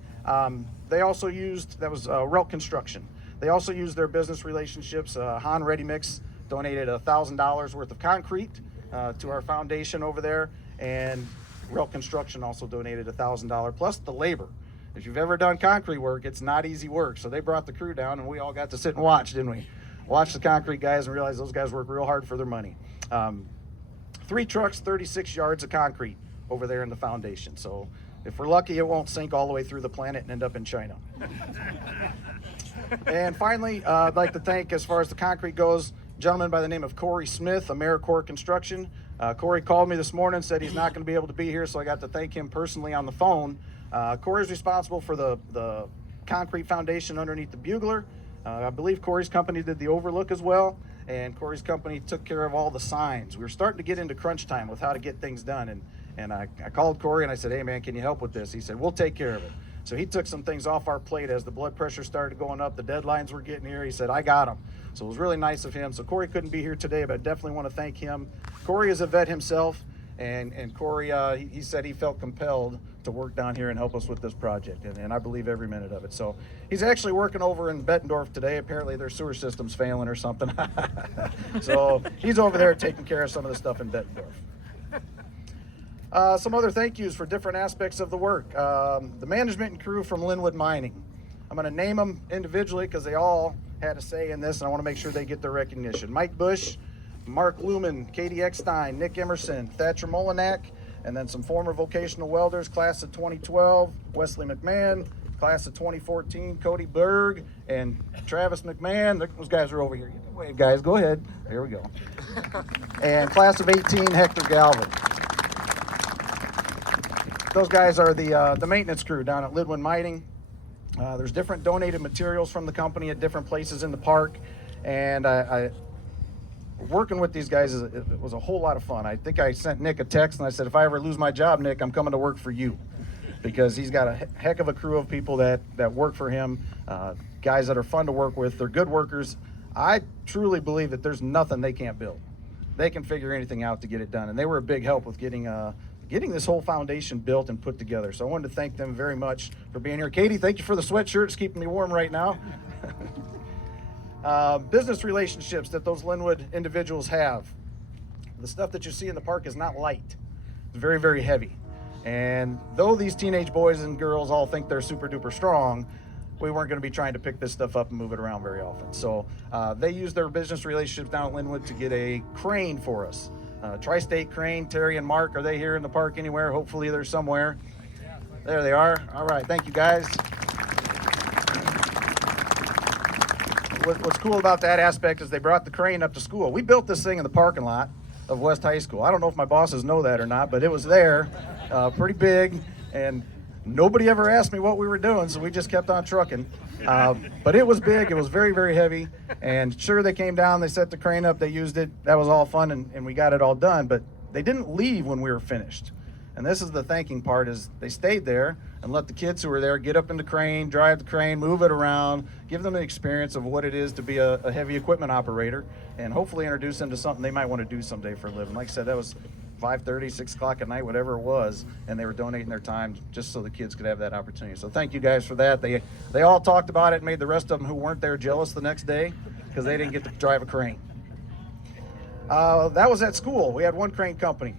They also used, that was Relk Construction. They also used their business relationships. Han Ready Mix donated $1,000 worth of concrete to our foundation over there, and Relk Construction also donated $1,000 plus the labor. If you've ever done concrete work, it's not easy work. So they brought the crew down, and we all got to sit and watch, didn't we? Watch the concrete guys and realize those guys work real hard for their money. 3 trucks, 36 yards of concrete over there in the foundation. So if we're lucky, it won't sink all the way through the planet and end up in China. And finally, I'd like to thank, as far as the concrete goes, a gentleman by the name of Corey Smith, AmeriCorps Construction. Corey called me this morning, said he's not going to be able to be here, so I got to thank him personally on the phone. Corey's responsible for the concrete foundation underneath the Bugler. I believe Corey's company did the Overlook as well, and Corey's company took care of all the signs. We were starting to get into crunch time with how to get things done, and I called Corey and I said, hey man, can you help with this? He said, we'll take care of it. So he took some things off our plate as the blood pressure started going up, the deadlines were getting here. He said, I got them. So it was really nice of him. So Corey couldn't be here today, but I definitely want to thank him. Corey is a vet himself, and Corey, he said he felt compelled to work down here and help us with this project, and I believe every minute of it. So he's actually working over in Bettendorf today. Apparently their sewer system's failing or something. So he's over there taking care of some of the stuff in Bettendorf. Some other thank yous for different aspects of the work. The management and crew from Linwood Mining. I'm going to name them individually because they all had a say in this, and I want to make sure they get their recognition. Mike Bush, Mark Lumen, Katie Eckstein, Nick Emerson, Thatcher Molinak, and then some former vocational welders, class of 2012, Wesley McMahon, class of 2014, Cody Berg, and Travis McMahon. Those guys are over here. Wave, guys, go ahead. There we go. And class of 18, Hector Galvin. Those guys are the maintenance crew down at Linwood Mining. There's different donated materials from the company at different places in the park, and working with these guys it was a whole lot of fun. I think I sent Nick a text and I said, if I ever lose my job, Nick, I'm coming to work for you, because he's got a heck of a crew of people that work for him, guys that are fun to work with. They're good workers. I truly believe that there's nothing they can't build. They can figure anything out to get it done, and they were a big help with getting this whole foundation built and put together. So I wanted to thank them very much for being here. Katie, thank you for the sweatshirt. It's keeping me warm right now. Business relationships that those Linwood individuals have. The stuff that you see in the park is not light. It's very, very heavy. And though these teenage boys and girls all think they're super duper strong, we weren't going to be trying to pick this stuff up and move it around very often. So they used their business relationships down at Linwood to get a crane for us. Tri-State Crane, Terry and Mark, are they here in the park anywhere? Hopefully they're somewhere. There they are. All right, thank you guys. What's cool about that aspect is they brought the crane up to school. We built this thing in the parking lot of West High School. I don't know if my bosses know that or not, but it was there, pretty big, and nobody ever asked me what we were doing, so we just kept on trucking. But it was big, it was very, very heavy, and sure, they came down, they set the crane up, they used it, that was all fun, and we got it all done, but they didn't leave when we were finished. And this is the thanking part, is they stayed there and let the kids who were there get up in the crane, drive the crane, move it around, give them the experience of what it is to be a heavy equipment operator, and hopefully introduce them to something they might want to do someday for a living. Like I said, that was 5:30, 6 o'clock at night, whatever it was, and they were donating their time just so the kids could have that opportunity. So thank you guys for that. They all talked about it and made the rest of them who weren't there jealous the next day because they didn't get to drive a crane. That was at school. We had one crane company.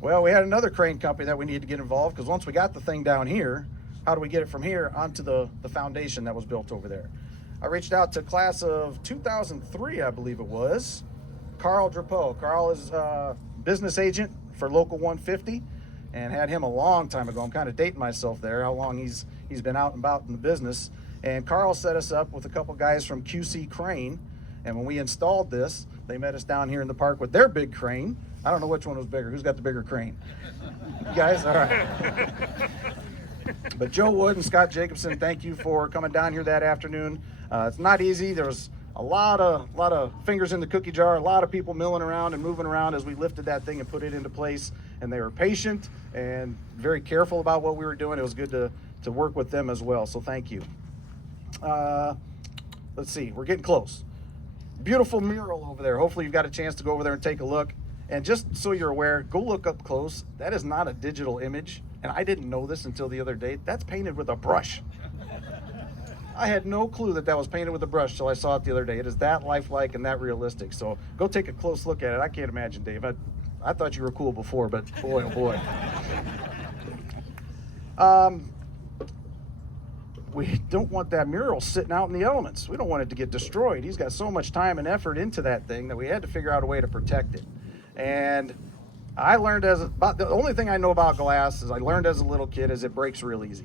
Well, we had another crane company that we needed to get involved because once we got the thing down here, how do we get it from here onto the foundation that was built over there? I reached out to class of 2003, I believe it was, Carl Drapeau. Carl is a business agent for Local 150 and had him a long time ago. I'm kind of dating myself there, how long he's been out and about in the business. And Carl set us up with a couple guys from QC Crane. And when we installed this, they met us down here in the park with their big crane. I don't know which one was bigger. Who's got the bigger crane? You guys? All right. But Joe Wood and Scott Jacobson, thank you for coming down here that afternoon. It's not easy. There was a lot of fingers in the cookie jar, a lot of people milling around and moving around as we lifted that thing and put it into place. And they were patient and very careful about what we were doing. It was good to work with them as well. So thank you. Let's see, we're getting close. Beautiful mural over there. Hopefully you've got a chance to go over there and take a look. And just so you're aware, go look up close. That is not a digital image. And I didn't know this until the other day. That's painted with a brush. I had no clue that was painted with a brush till I saw it the other day. It is that lifelike and that realistic. So go take a close look at it. I can't imagine, Dave. I thought you were cool before, but boy, oh boy. We don't want that mural sitting out in the elements. We don't want it to get destroyed. He's got so much time and effort into that thing that we had to figure out a way to protect it. And I learned the only thing I know about glass is I learned as a little kid is it breaks real easy.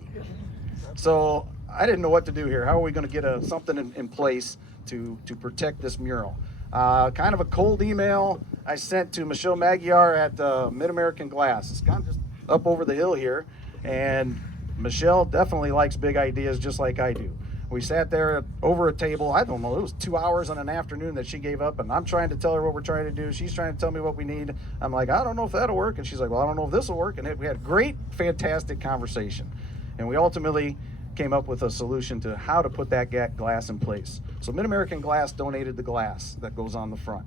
So I didn't know what to do here. How are we going to get something in place to protect this mural? Kind of a cold email I sent to Michelle Magyar at Mid-American Glass. It's kind of just up over the hill here. And Michelle definitely likes big ideas just like I do. We sat there over a table, I don't know, it was 2 hours on an afternoon that she gave up, and I'm trying to tell her what we're trying to do. She's trying to tell me what we need. I'm like, I don't know if that'll work. And she's like, well, I don't know if this will work. And we had a great, fantastic conversation. And we ultimately came up with a solution to how to put that glass in place. So Mid-American Glass donated the glass that goes on the front.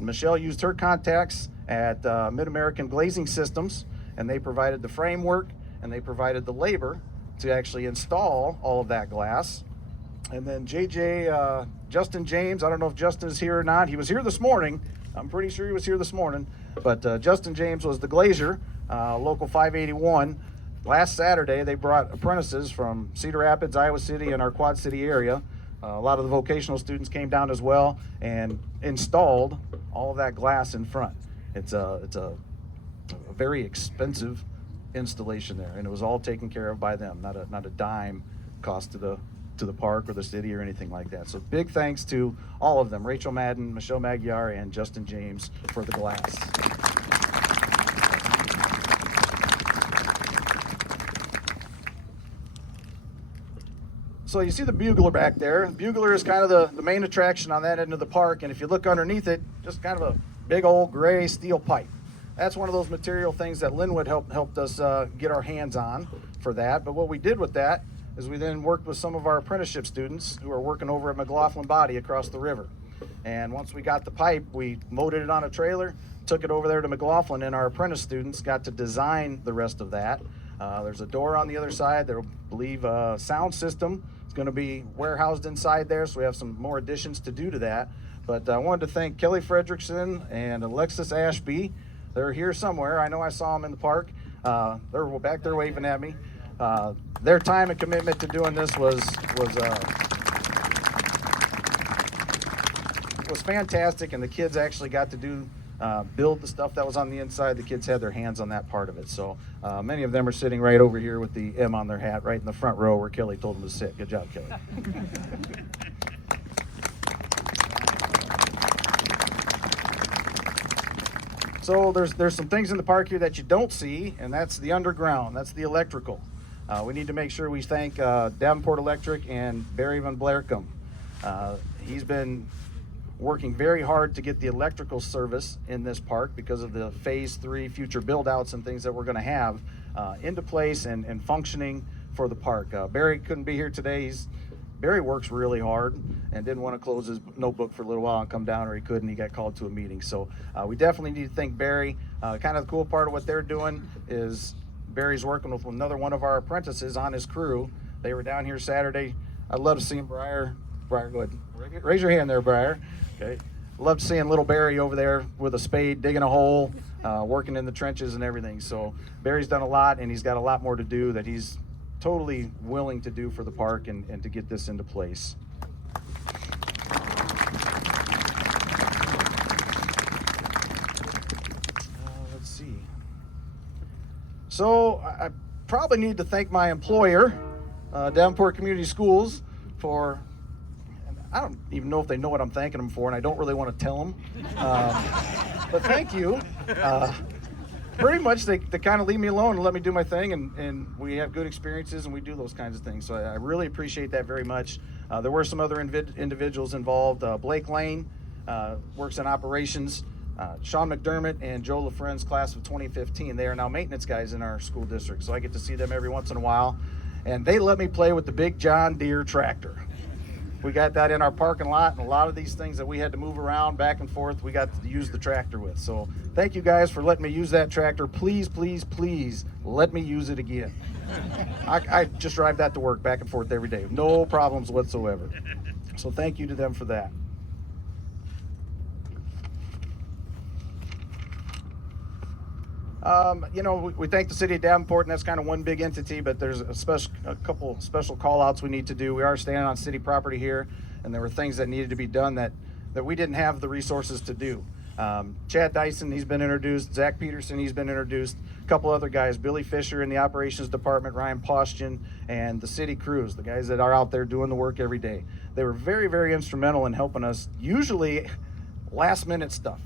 Michelle used her contacts at Mid-American Glazing Systems, and they provided the framework and they provided the labor to actually install all of that glass. And then Justin James, I don't know if Justin is here or not. He was here this morning. I'm pretty sure he was here this morning. But Justin James was the glazier, Local 581. Last Saturday, they brought apprentices from Cedar Rapids, Iowa City, and our Quad City area. A lot of the vocational students came down as well and installed all of that glass in front. It's a very expensive installation there, and it was all taken care of by them. Not a dime cost to the park or the city or anything like that. So big thanks to all of them, Rachel Madden, Michelle Magyar, and Justin James for the glass. So you see the bugler back there. The bugler is kind of the main attraction on that end of the park, and if you look underneath it, just kind of a big old gray steel pipe. That's one of those material things that Linwood helped us get our hands on for that. But what we did with that is we then worked with some of our apprenticeship students who are working over at McLaughlin Body across the river. And once we got the pipe, we loaded it on a trailer, took it over there to McLaughlin, and our apprentice students got to design the rest of that. There's a door on the other side. There, I believe, a sound system is going to be warehoused inside there, so we have some more additions to do to that. But I wanted to thank Kelly Fredrickson and Alexis Ashby. They're here somewhere. I know I saw them in the park. They're back there waving at me. Their time and commitment to doing this was fantastic, and the kids actually got to build the stuff that was on the inside. The kids had their hands on that part of it. So many of them are sitting right over here with the M on their hat, right in the front row where Kelly told them to sit. Good job, Kelly. So there's some things in the park here that you don't see, and that's the underground. That's the electrical. We need to make sure we thank Davenport Electric and Barry Van Blerkum. He's been working very hard to get the electrical service in this park because of the Phase 3 future build-outs and things that we're going to have into place and functioning for the park. Barry couldn't be here today. He's Barry works really hard and didn't want to close his notebook for a little while and come down, or he couldn't. He got called to a meeting. So we definitely need to thank Barry. Kind of the cool part of what they're doing is Barry's working with another one of our apprentices on his crew. They were down here Saturday. I'd love to see him, Briar. Briar, go ahead. Raise your hand there, Briar. Okay. Loved seeing little Barry over there with a spade, digging a hole, working in the trenches and everything. So Barry's done a lot, and he's got a lot more to do that he's totally willing to do for the park and to get this into place. Let's see. So I probably need to thank my employer, Davenport Community Schools, for, I don't even know if they know what I'm thanking them for, and I don't really want to tell them. But thank you. Pretty much they kind of leave me alone and let me do my thing, and we have good experiences and we do those kinds of things. So I really appreciate that very much. There were some other individuals involved. Blake Lane works in operations. Sean McDermott and Joe LaFren's class of 2015. They are now maintenance guys in our school district, so I get to see them every once in a while. And they let me play with the big John Deere tractor. We got that in our parking lot, and a lot of these things that we had to move around back and forth, we got to use the tractor with. So thank you guys for letting me use that tractor. Please, please, please let me use it again. I just drive that to work back and forth every day. No problems whatsoever. So thank you to them for that. You know, we thank the city of Davenport, and that's kind of one big entity, but there's a couple special call outs we need to do. We are standing on city property here, and there were things that needed to be done that we didn't have the resources to do. Chad Dyson, he's been introduced. Zach Peterson, he's been introduced. A couple other guys, Billy Fisher in the operations department, Ryan Postian, and the city crews, the guys that are out there doing the work every day. They were very, very instrumental in helping us, usually last minute stuff.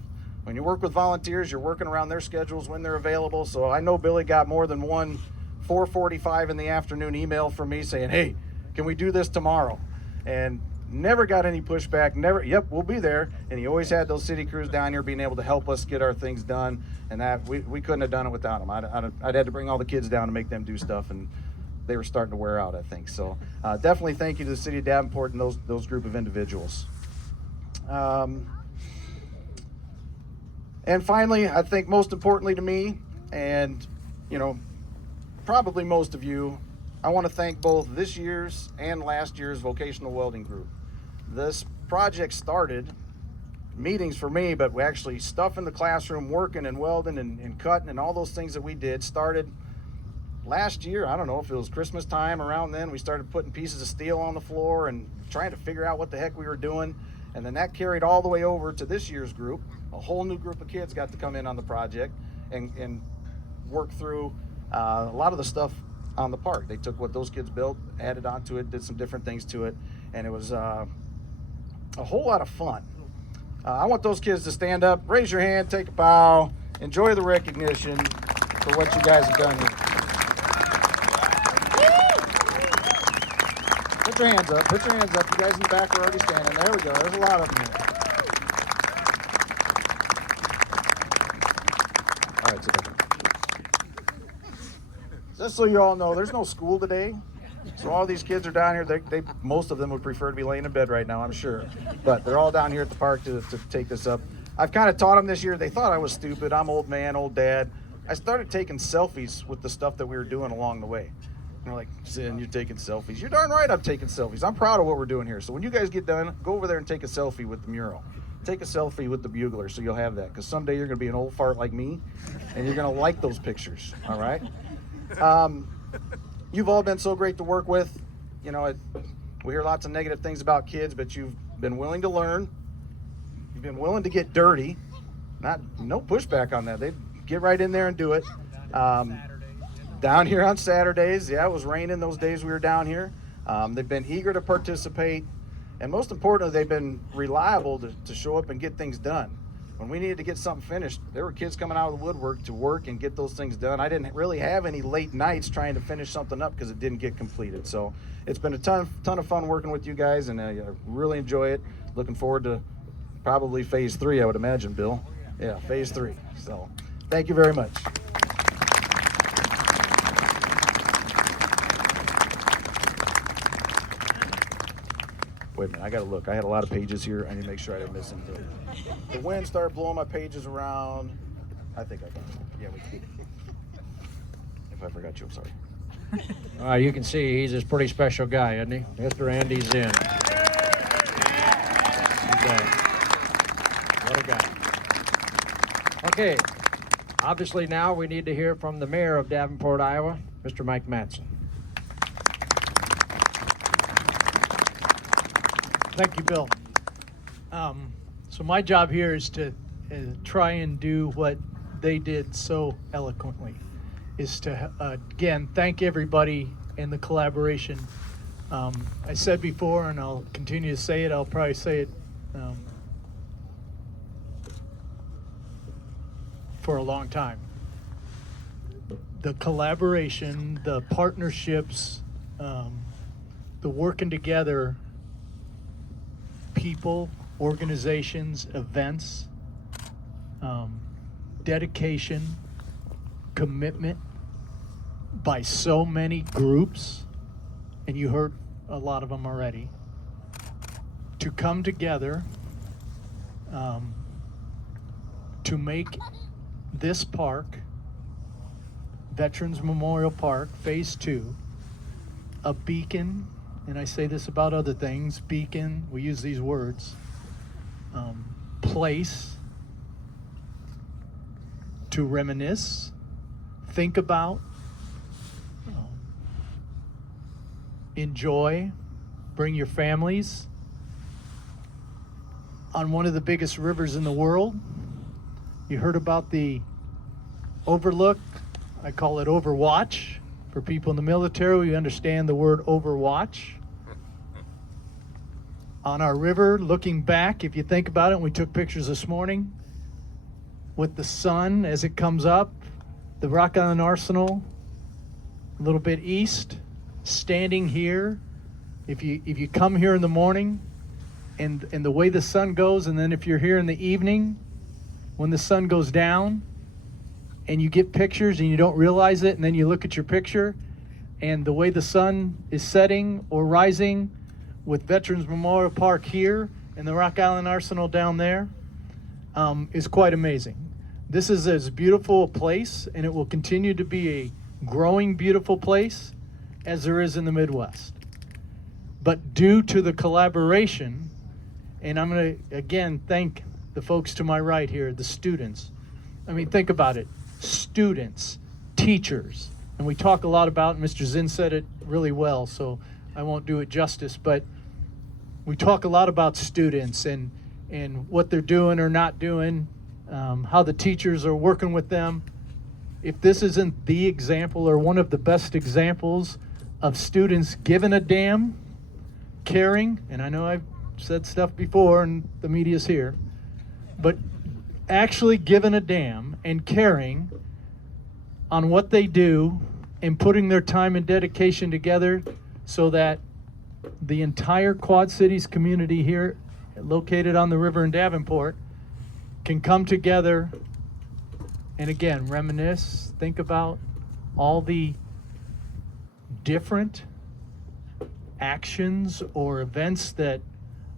When you work with volunteers, you're working around their schedules when they're available. So I know Billy got more than one 4:45 in the afternoon email from me saying, hey, can we do this tomorrow? And never got any pushback, never, yep, we'll be there. And he always had those city crews down here being able to help us get our things done. And that we couldn't have done it without them. I'd had to bring all the kids down to make them do stuff, and they were starting to wear out, I think. So definitely thank you to the city of Davenport and those group of individuals. And finally, I think most importantly to me, and you know, probably most of you, I want to thank both this year's and last year's vocational welding group. This project started, meetings for me, but we actually stuff in the classroom, working and welding and cutting and all those things that we did started last year. I don't know if it was Christmas time, around then we started putting pieces of steel on the floor and trying to figure out what the heck we were doing. And then that carried all the way over to this year's group. A whole new group of kids got to come in on the project and work through a lot of the stuff on the park. They took what those kids built, added onto it, did some different things to it, and it was a whole lot of fun. I want those kids to stand up, raise your hand, take a bow, enjoy the recognition for what you guys have done here. Put your hands up, put your hands up. You guys in the back are already standing. There we go, there's a lot of them here. All right, just so you all know, there's no school today. So all these kids are down here. Most of them would prefer to be laying in bed right now, I'm sure. But they're all down here at the park to take this up. I've kind of taught them this year. They thought I was stupid. I'm old man, old dad. I started taking selfies with the stuff that we were doing along the way. And they're like, Zinn, you're taking selfies. You're darn right I'm taking selfies. I'm proud of what we're doing here. So when you guys get done, go over there and take a selfie with the mural. Take a selfie with the bugler so you'll have that. Because someday you're going to be an old fart like me, and you're going to like those pictures, all right? You've all been so great to work with. You know, we hear lots of negative things about kids, but you've been willing to learn. You've been willing to get dirty. No pushback on that. They get right in there and do it. Down here on Saturdays, yeah, it was raining those days we were down here. They've been eager to participate, and most importantly, they've been reliable to show up and get things done. When we needed to get something finished, there were kids coming out of the woodwork to work and get those things done. I didn't really have any late nights trying to finish something up because it didn't get completed. So it's been a ton of fun working with you guys, and I really enjoy it. Looking forward to probably phase 3, I would imagine, Bill. Yeah, phase 3. So thank you very much. Wait a minute, I gotta look. I had a lot of pages here. I need to make sure I didn't miss anything. The wind started blowing my pages around. I think I got it. Yeah, we did. If I forgot you, I'm sorry. You can see he's a pretty special guy, isn't he? Mr. Andy Zinn. What a guy. Okay, obviously now we need to hear from the mayor of Davenport, Iowa, Mr. Mike Matson. Thank you, Bill. So my job here is to try and do what they did so eloquently, is to, again, thank everybody in the collaboration. I said before, and I'll continue to say it, I'll probably say it for a long time. The collaboration, the partnerships, the working together, people, organizations, events, dedication, commitment by so many groups, and you heard a lot of them already, to come together to make this park, Veterans Memorial Park, Phase 2, a beacon, and I say this about other things, beacon, we use these words, place to reminisce, think about, enjoy, bring your families on one of the biggest rivers in the world. You heard about the Overlook. I call it Overwatch. For people in the military, we understand the word Overwatch. On our river, looking back, if you think about it, we took pictures this morning with the sun as it comes up, the Rock Island Arsenal, a little bit east, standing here. If you come here in the morning and the way the sun goes, and then if you're here in the evening when the sun goes down and you get pictures and you don't realize it, and then you look at your picture and the way the sun is setting or rising with Veterans Memorial Park here and the Rock Island Arsenal down there is quite amazing. This is as beautiful a place, and it will continue to be a growing beautiful place as there is in the Midwest. But due to the collaboration, and I'm going to again thank the folks to my right here, the students. I mean, think about it. Students, teachers, and we talk a lot about, Mr. Zinn said it really well, so I won't do it justice, but we talk a lot about students and what they're doing or not doing, how the teachers are working with them. If this isn't the example or one of the best examples of students giving a damn, caring, and I know I've said stuff before and the media's here, but actually giving a damn and caring on what they do and putting their time and dedication together so that the entire Quad Cities community here, located on the river in Davenport, can come together and again reminisce, think about all the different actions or events that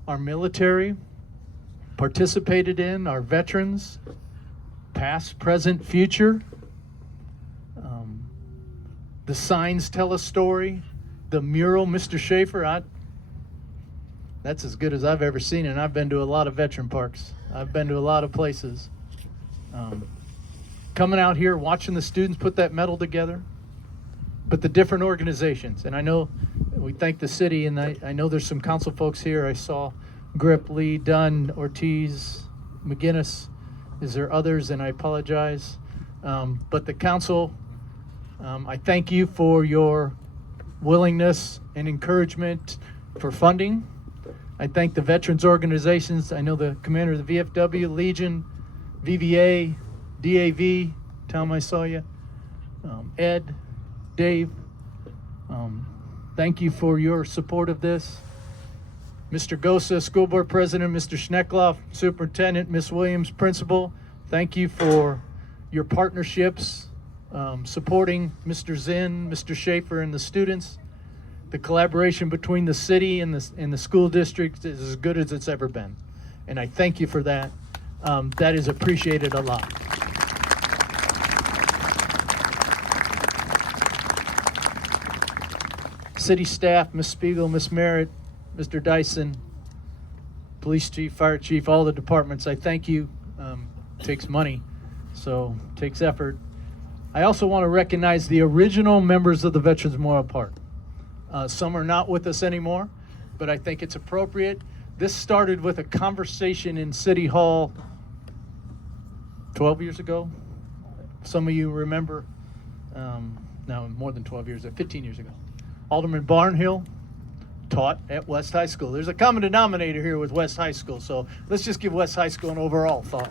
our military participated in, our veterans, past, present, future. The signs tell a story. The mural, Mr. Schaffer, that's as good as I've ever seen, and I've been to a lot of veteran parks. I've been to a lot of places. Coming out here, watching the students put that medal together, but the different organizations, and I know we thank the city, and I know there's some council folks here. I saw Grip, Lee, Dunn, Ortiz, McGinnis. Is there others? And I apologize. But the council, I thank you for your willingness and encouragement for funding. I thank the veterans organizations. I know the commander of the VFW, Legion, VVA, DAV, Tom, I saw you, Ed, Dave. Thank you for your support of this. Mr. Gosa, School Board President, Mr. Schneckloff, Superintendent, Ms. Williams, Principal, thank you for your partnerships, supporting Mr. Zinn, Mr. Schaffer, and the students. the collaboration between the city and the school district is as good as it's ever been. And I thank you for that. That is appreciated a lot. City staff, Ms. Spiegel, Ms. Merritt, Mr. Dyson, police chief, fire chief, all the departments, I thank you. Takes money, so takes effort. I also want to recognize the original members of the Veterans Memorial Park. Some are not with us anymore, but I think it's appropriate. This started with a conversation in City Hall 12 years ago. Some of you remember, no, more than 12 years, 15 years ago. Alderman Barnhill taught at West High School. There's a common denominator here with West High School, so let's just give West High School an overall thought.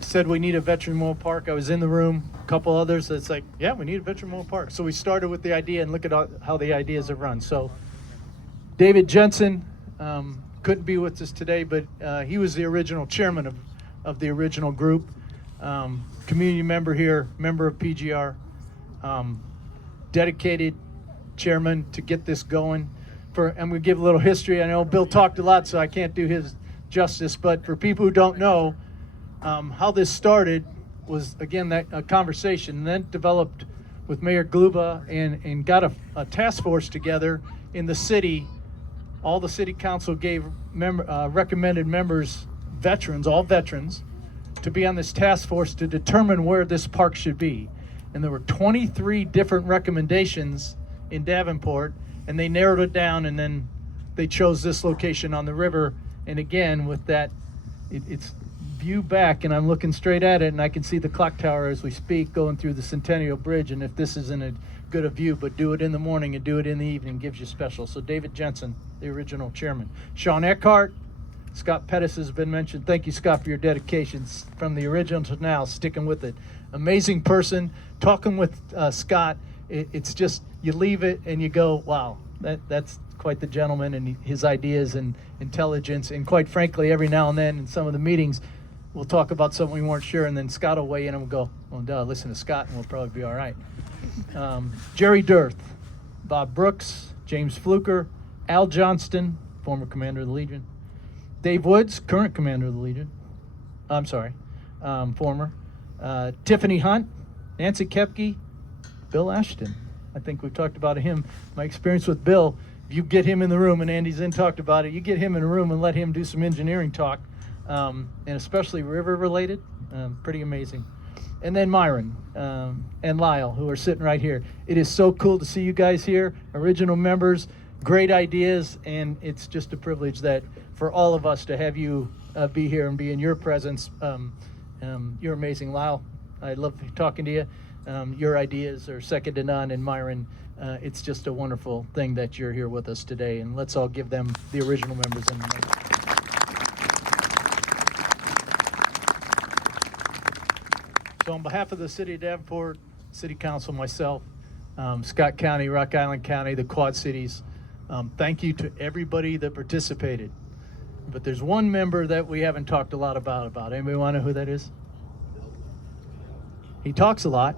Said we need a Veteran Memorial Park. I was in the room, a couple others that's like, yeah, we need a Veteran Memorial Park. So we started with the idea, and look at how the ideas have run. So David Jensen couldn't be with us today, but he was the original chairman of the original group. Community member here, member of PGR, dedicated chairman to get this going. And we give a little history. I know Bill talked a lot, so I can't do his justice, but for people who don't know, how this started was, again, a conversation, and then developed with Mayor Gluba and got a task force together in the city. All the city council gave recommended members, veterans, all veterans, to be on this task force to determine where this park should be. And there were 23 different recommendations in Davenport, and they narrowed it down, and then they chose this location on the river. And again, with that, it's view back, and I'm looking straight at it, and I can see the clock tower as we speak going through the Centennial Bridge. And if this isn't a good a view, but do it in the morning and do it in the evening gives you special. So David Jensen, the original chairman. Sean Eckhart, Scott Pettis has been mentioned. Thank you, Scott, for your dedications from the original to now, sticking with it. Amazing person. Talking with Scott, it's just, you leave it and you go, wow, that's quite the gentleman, and his ideas and intelligence. And quite frankly, every now and then in some of the meetings, we'll talk about something we weren't sure, and then Scott will weigh in and we'll go, well, duh, listen to Scott and we'll probably be all right. Jerry Dirth, Bob Brooks, James Fluker, Al Johnston, former commander of the Legion, Dave Woods, current commander of the Legion. I'm sorry, former. Tiffany Hunt, Nancy Kepke, Bill Ashton. I think we've talked about him. My experience with Bill, if you get him in the room, and Andy Zinn talked about it, you get him in a room and let him do some engineering talk, and especially river related, pretty amazing. And then Myron and Lyle, who are sitting right here. It is so cool to see you guys here, original members, great ideas, and it's just a privilege that for all of us to have you be here and be in your presence. You're amazing, Lyle. I love talking to you. Your ideas are second to none, and Myron, it's just a wonderful thing that you're here with us today, and let's all give them, the original members. So on behalf of the City of Davenport, City Council, myself, Scott County, Rock Island County, the Quad Cities, thank you to everybody that participated. But there's one member that we haven't talked a lot about. Anybody want to know who that is? He talks a lot.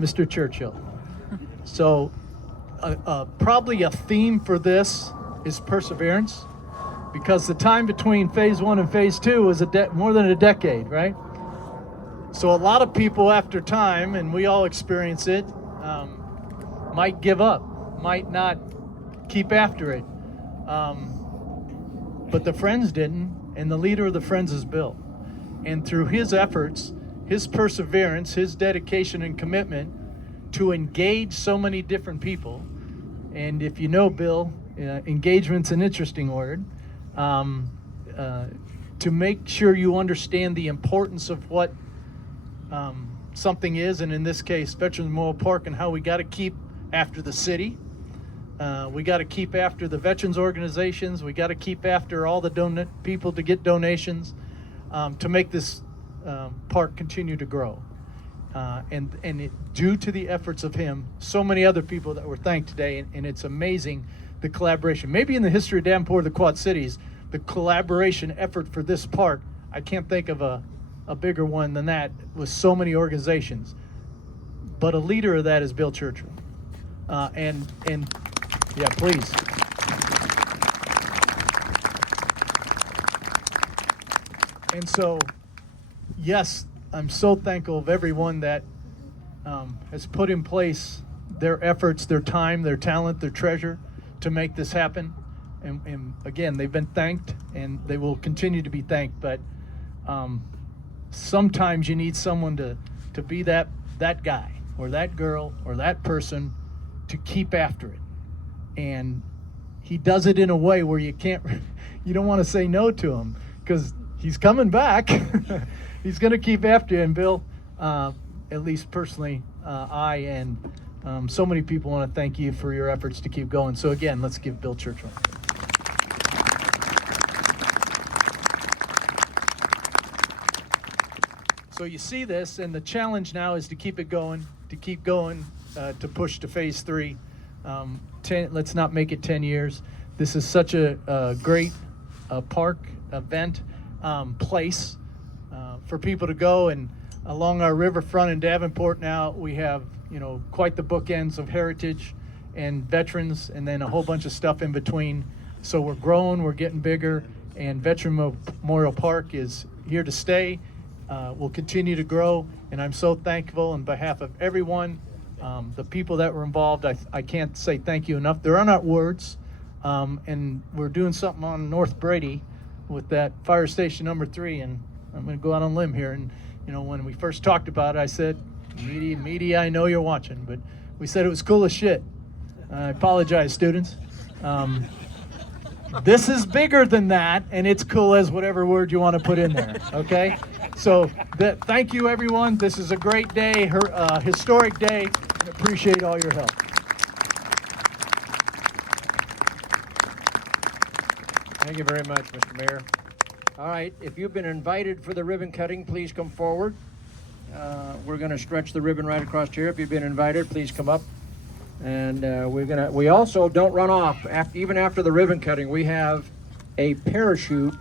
Mr. Churchill. So probably a theme for this is perseverance, because the time between phase 1 and phase 2 was more than a decade, right? So a lot of people after time, and we all experience it, might give up, might not keep after it. But the Friends didn't, and the leader of the Friends is Bill. And through his efforts, his perseverance, his dedication and commitment to engage so many different people, and if you know Bill, engagement's an interesting word, to make sure you understand the importance of what something is, and in this case, Veterans Memorial Park, and how we got to keep after the city. We got to keep after the veterans organizations. We got to keep after all the people to get donations to make this park continue to grow. And due to the efforts of him, so many other people that were thanked today, and it's amazing the collaboration. Maybe in the history of Davenport, the Quad Cities, the collaboration effort for this park, I can't think of a a bigger one than that with so many organizations. But a leader of that is Bill Churchill. And yeah, please. And so, yes, I'm so thankful of everyone that has put in place their efforts, their time, their talent, their treasure to make this happen. And again, they've been thanked and they will continue to be thanked. But sometimes you need someone to be that guy or that girl or that person to keep after it. And he does it in a way where you don't want to say no to him because he's coming back. He's going to keep after you. And Bill, at least personally, I and so many people want to thank you for your efforts to keep going. So again, let's give Bill Churchill. So you see this, and the challenge now is to keep it going, to push to phase 3. Let's not make it 10 years. This is such a great park, event, place for people to go. And along our riverfront in Davenport now, we have, quite the bookends of heritage and veterans, and then a whole bunch of stuff in between. So we're growing, we're getting bigger, and Veteran Memorial Park is here to stay. Will continue to grow, and I'm so thankful on behalf of everyone, the people that were involved. I can't say thank you enough. There are not words, and we're doing something on North Brady with that fire station number 3, and I'm going to go out on a limb here. And when we first talked about it, I said, media, I know you're watching, but we said it was cool as shit. I apologize, students. This is bigger than that, and it's cool as whatever word you want to put in there, okay? So thank you, everyone. This is a great day, historic day, and appreciate all your help. Thank you very much, Mr. Mayor. All right, if you've been invited for the ribbon cutting, please come forward. We're going to stretch the ribbon right across here. If you've been invited, please come up. And we also don't run off. Even after the ribbon cutting, we have a parachute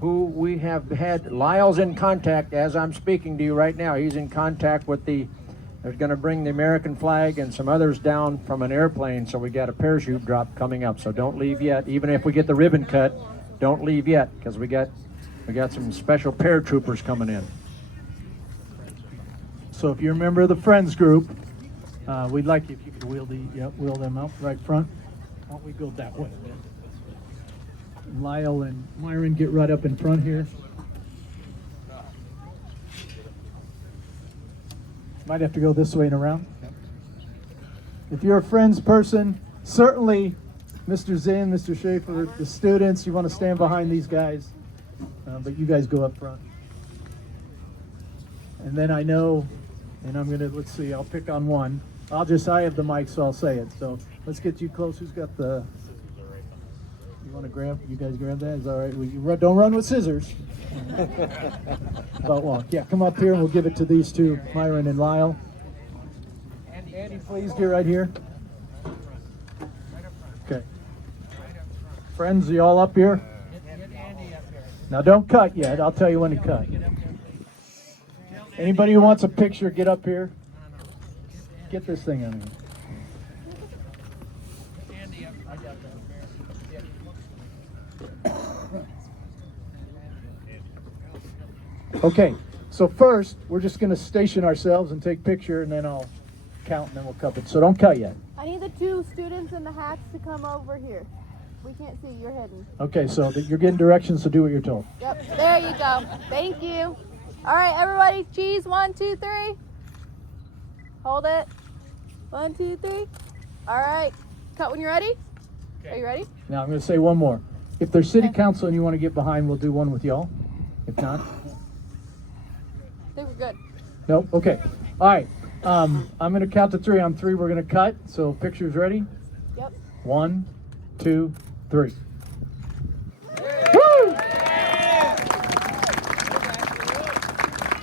who we have had. Lyle's in contact as I'm speaking to you right now. He's in contact with they're going to bring the American flag and some others down from an airplane. So we got a parachute drop coming up. So don't leave yet. Even if we get the ribbon cut, don't leave yet, because we got some special paratroopers coming in. So if you're a member of the Friends group, we'd like you if you could wheel them out right front. Why don't we go that way? Lyle and Myron, get right up in front here. Might have to go this way and around. If you're a Friends person, certainly Mr. Zinn, Mr. Schaffer, the students, you want to stand behind these guys, but you guys go up front. And then I know, and I'm gonna, let's see, I'll pick on one. I have the mic, so I'll say it. So let's get you close. Who's got the, you want to grab, you guys grab that? Is all right? Don't run with scissors. About walk. Yeah, come up here and we'll give it to these two, Myron and Lyle. Andy, please get right here. Okay. Friends, are you all up here? Now don't cut yet. I'll tell you when to cut. Anybody who wants a picture, get up here. Get this thing on here. Okay, so first, we're just going to station ourselves and take a picture, and then I'll count, and then we'll cut it. So don't cut yet. I need the 2 students in the hats to come over here. We can't see, you're hidden. Okay, so you're getting directions, so do what you're told. Yep, there you go. Thank you. All right, everybody, cheese, 1, 2, 3. Hold it. 1, 2, 3. All right, cut when you're ready. Are you ready? Now I'm going to say one more. If there's city council and you want to get behind, we'll do one with y'all. If not, I think we're good. nope. Okay. All right. I'm going to count to 3. On 3, we're going to cut. So pictures ready? Yep. 1, 2, 3.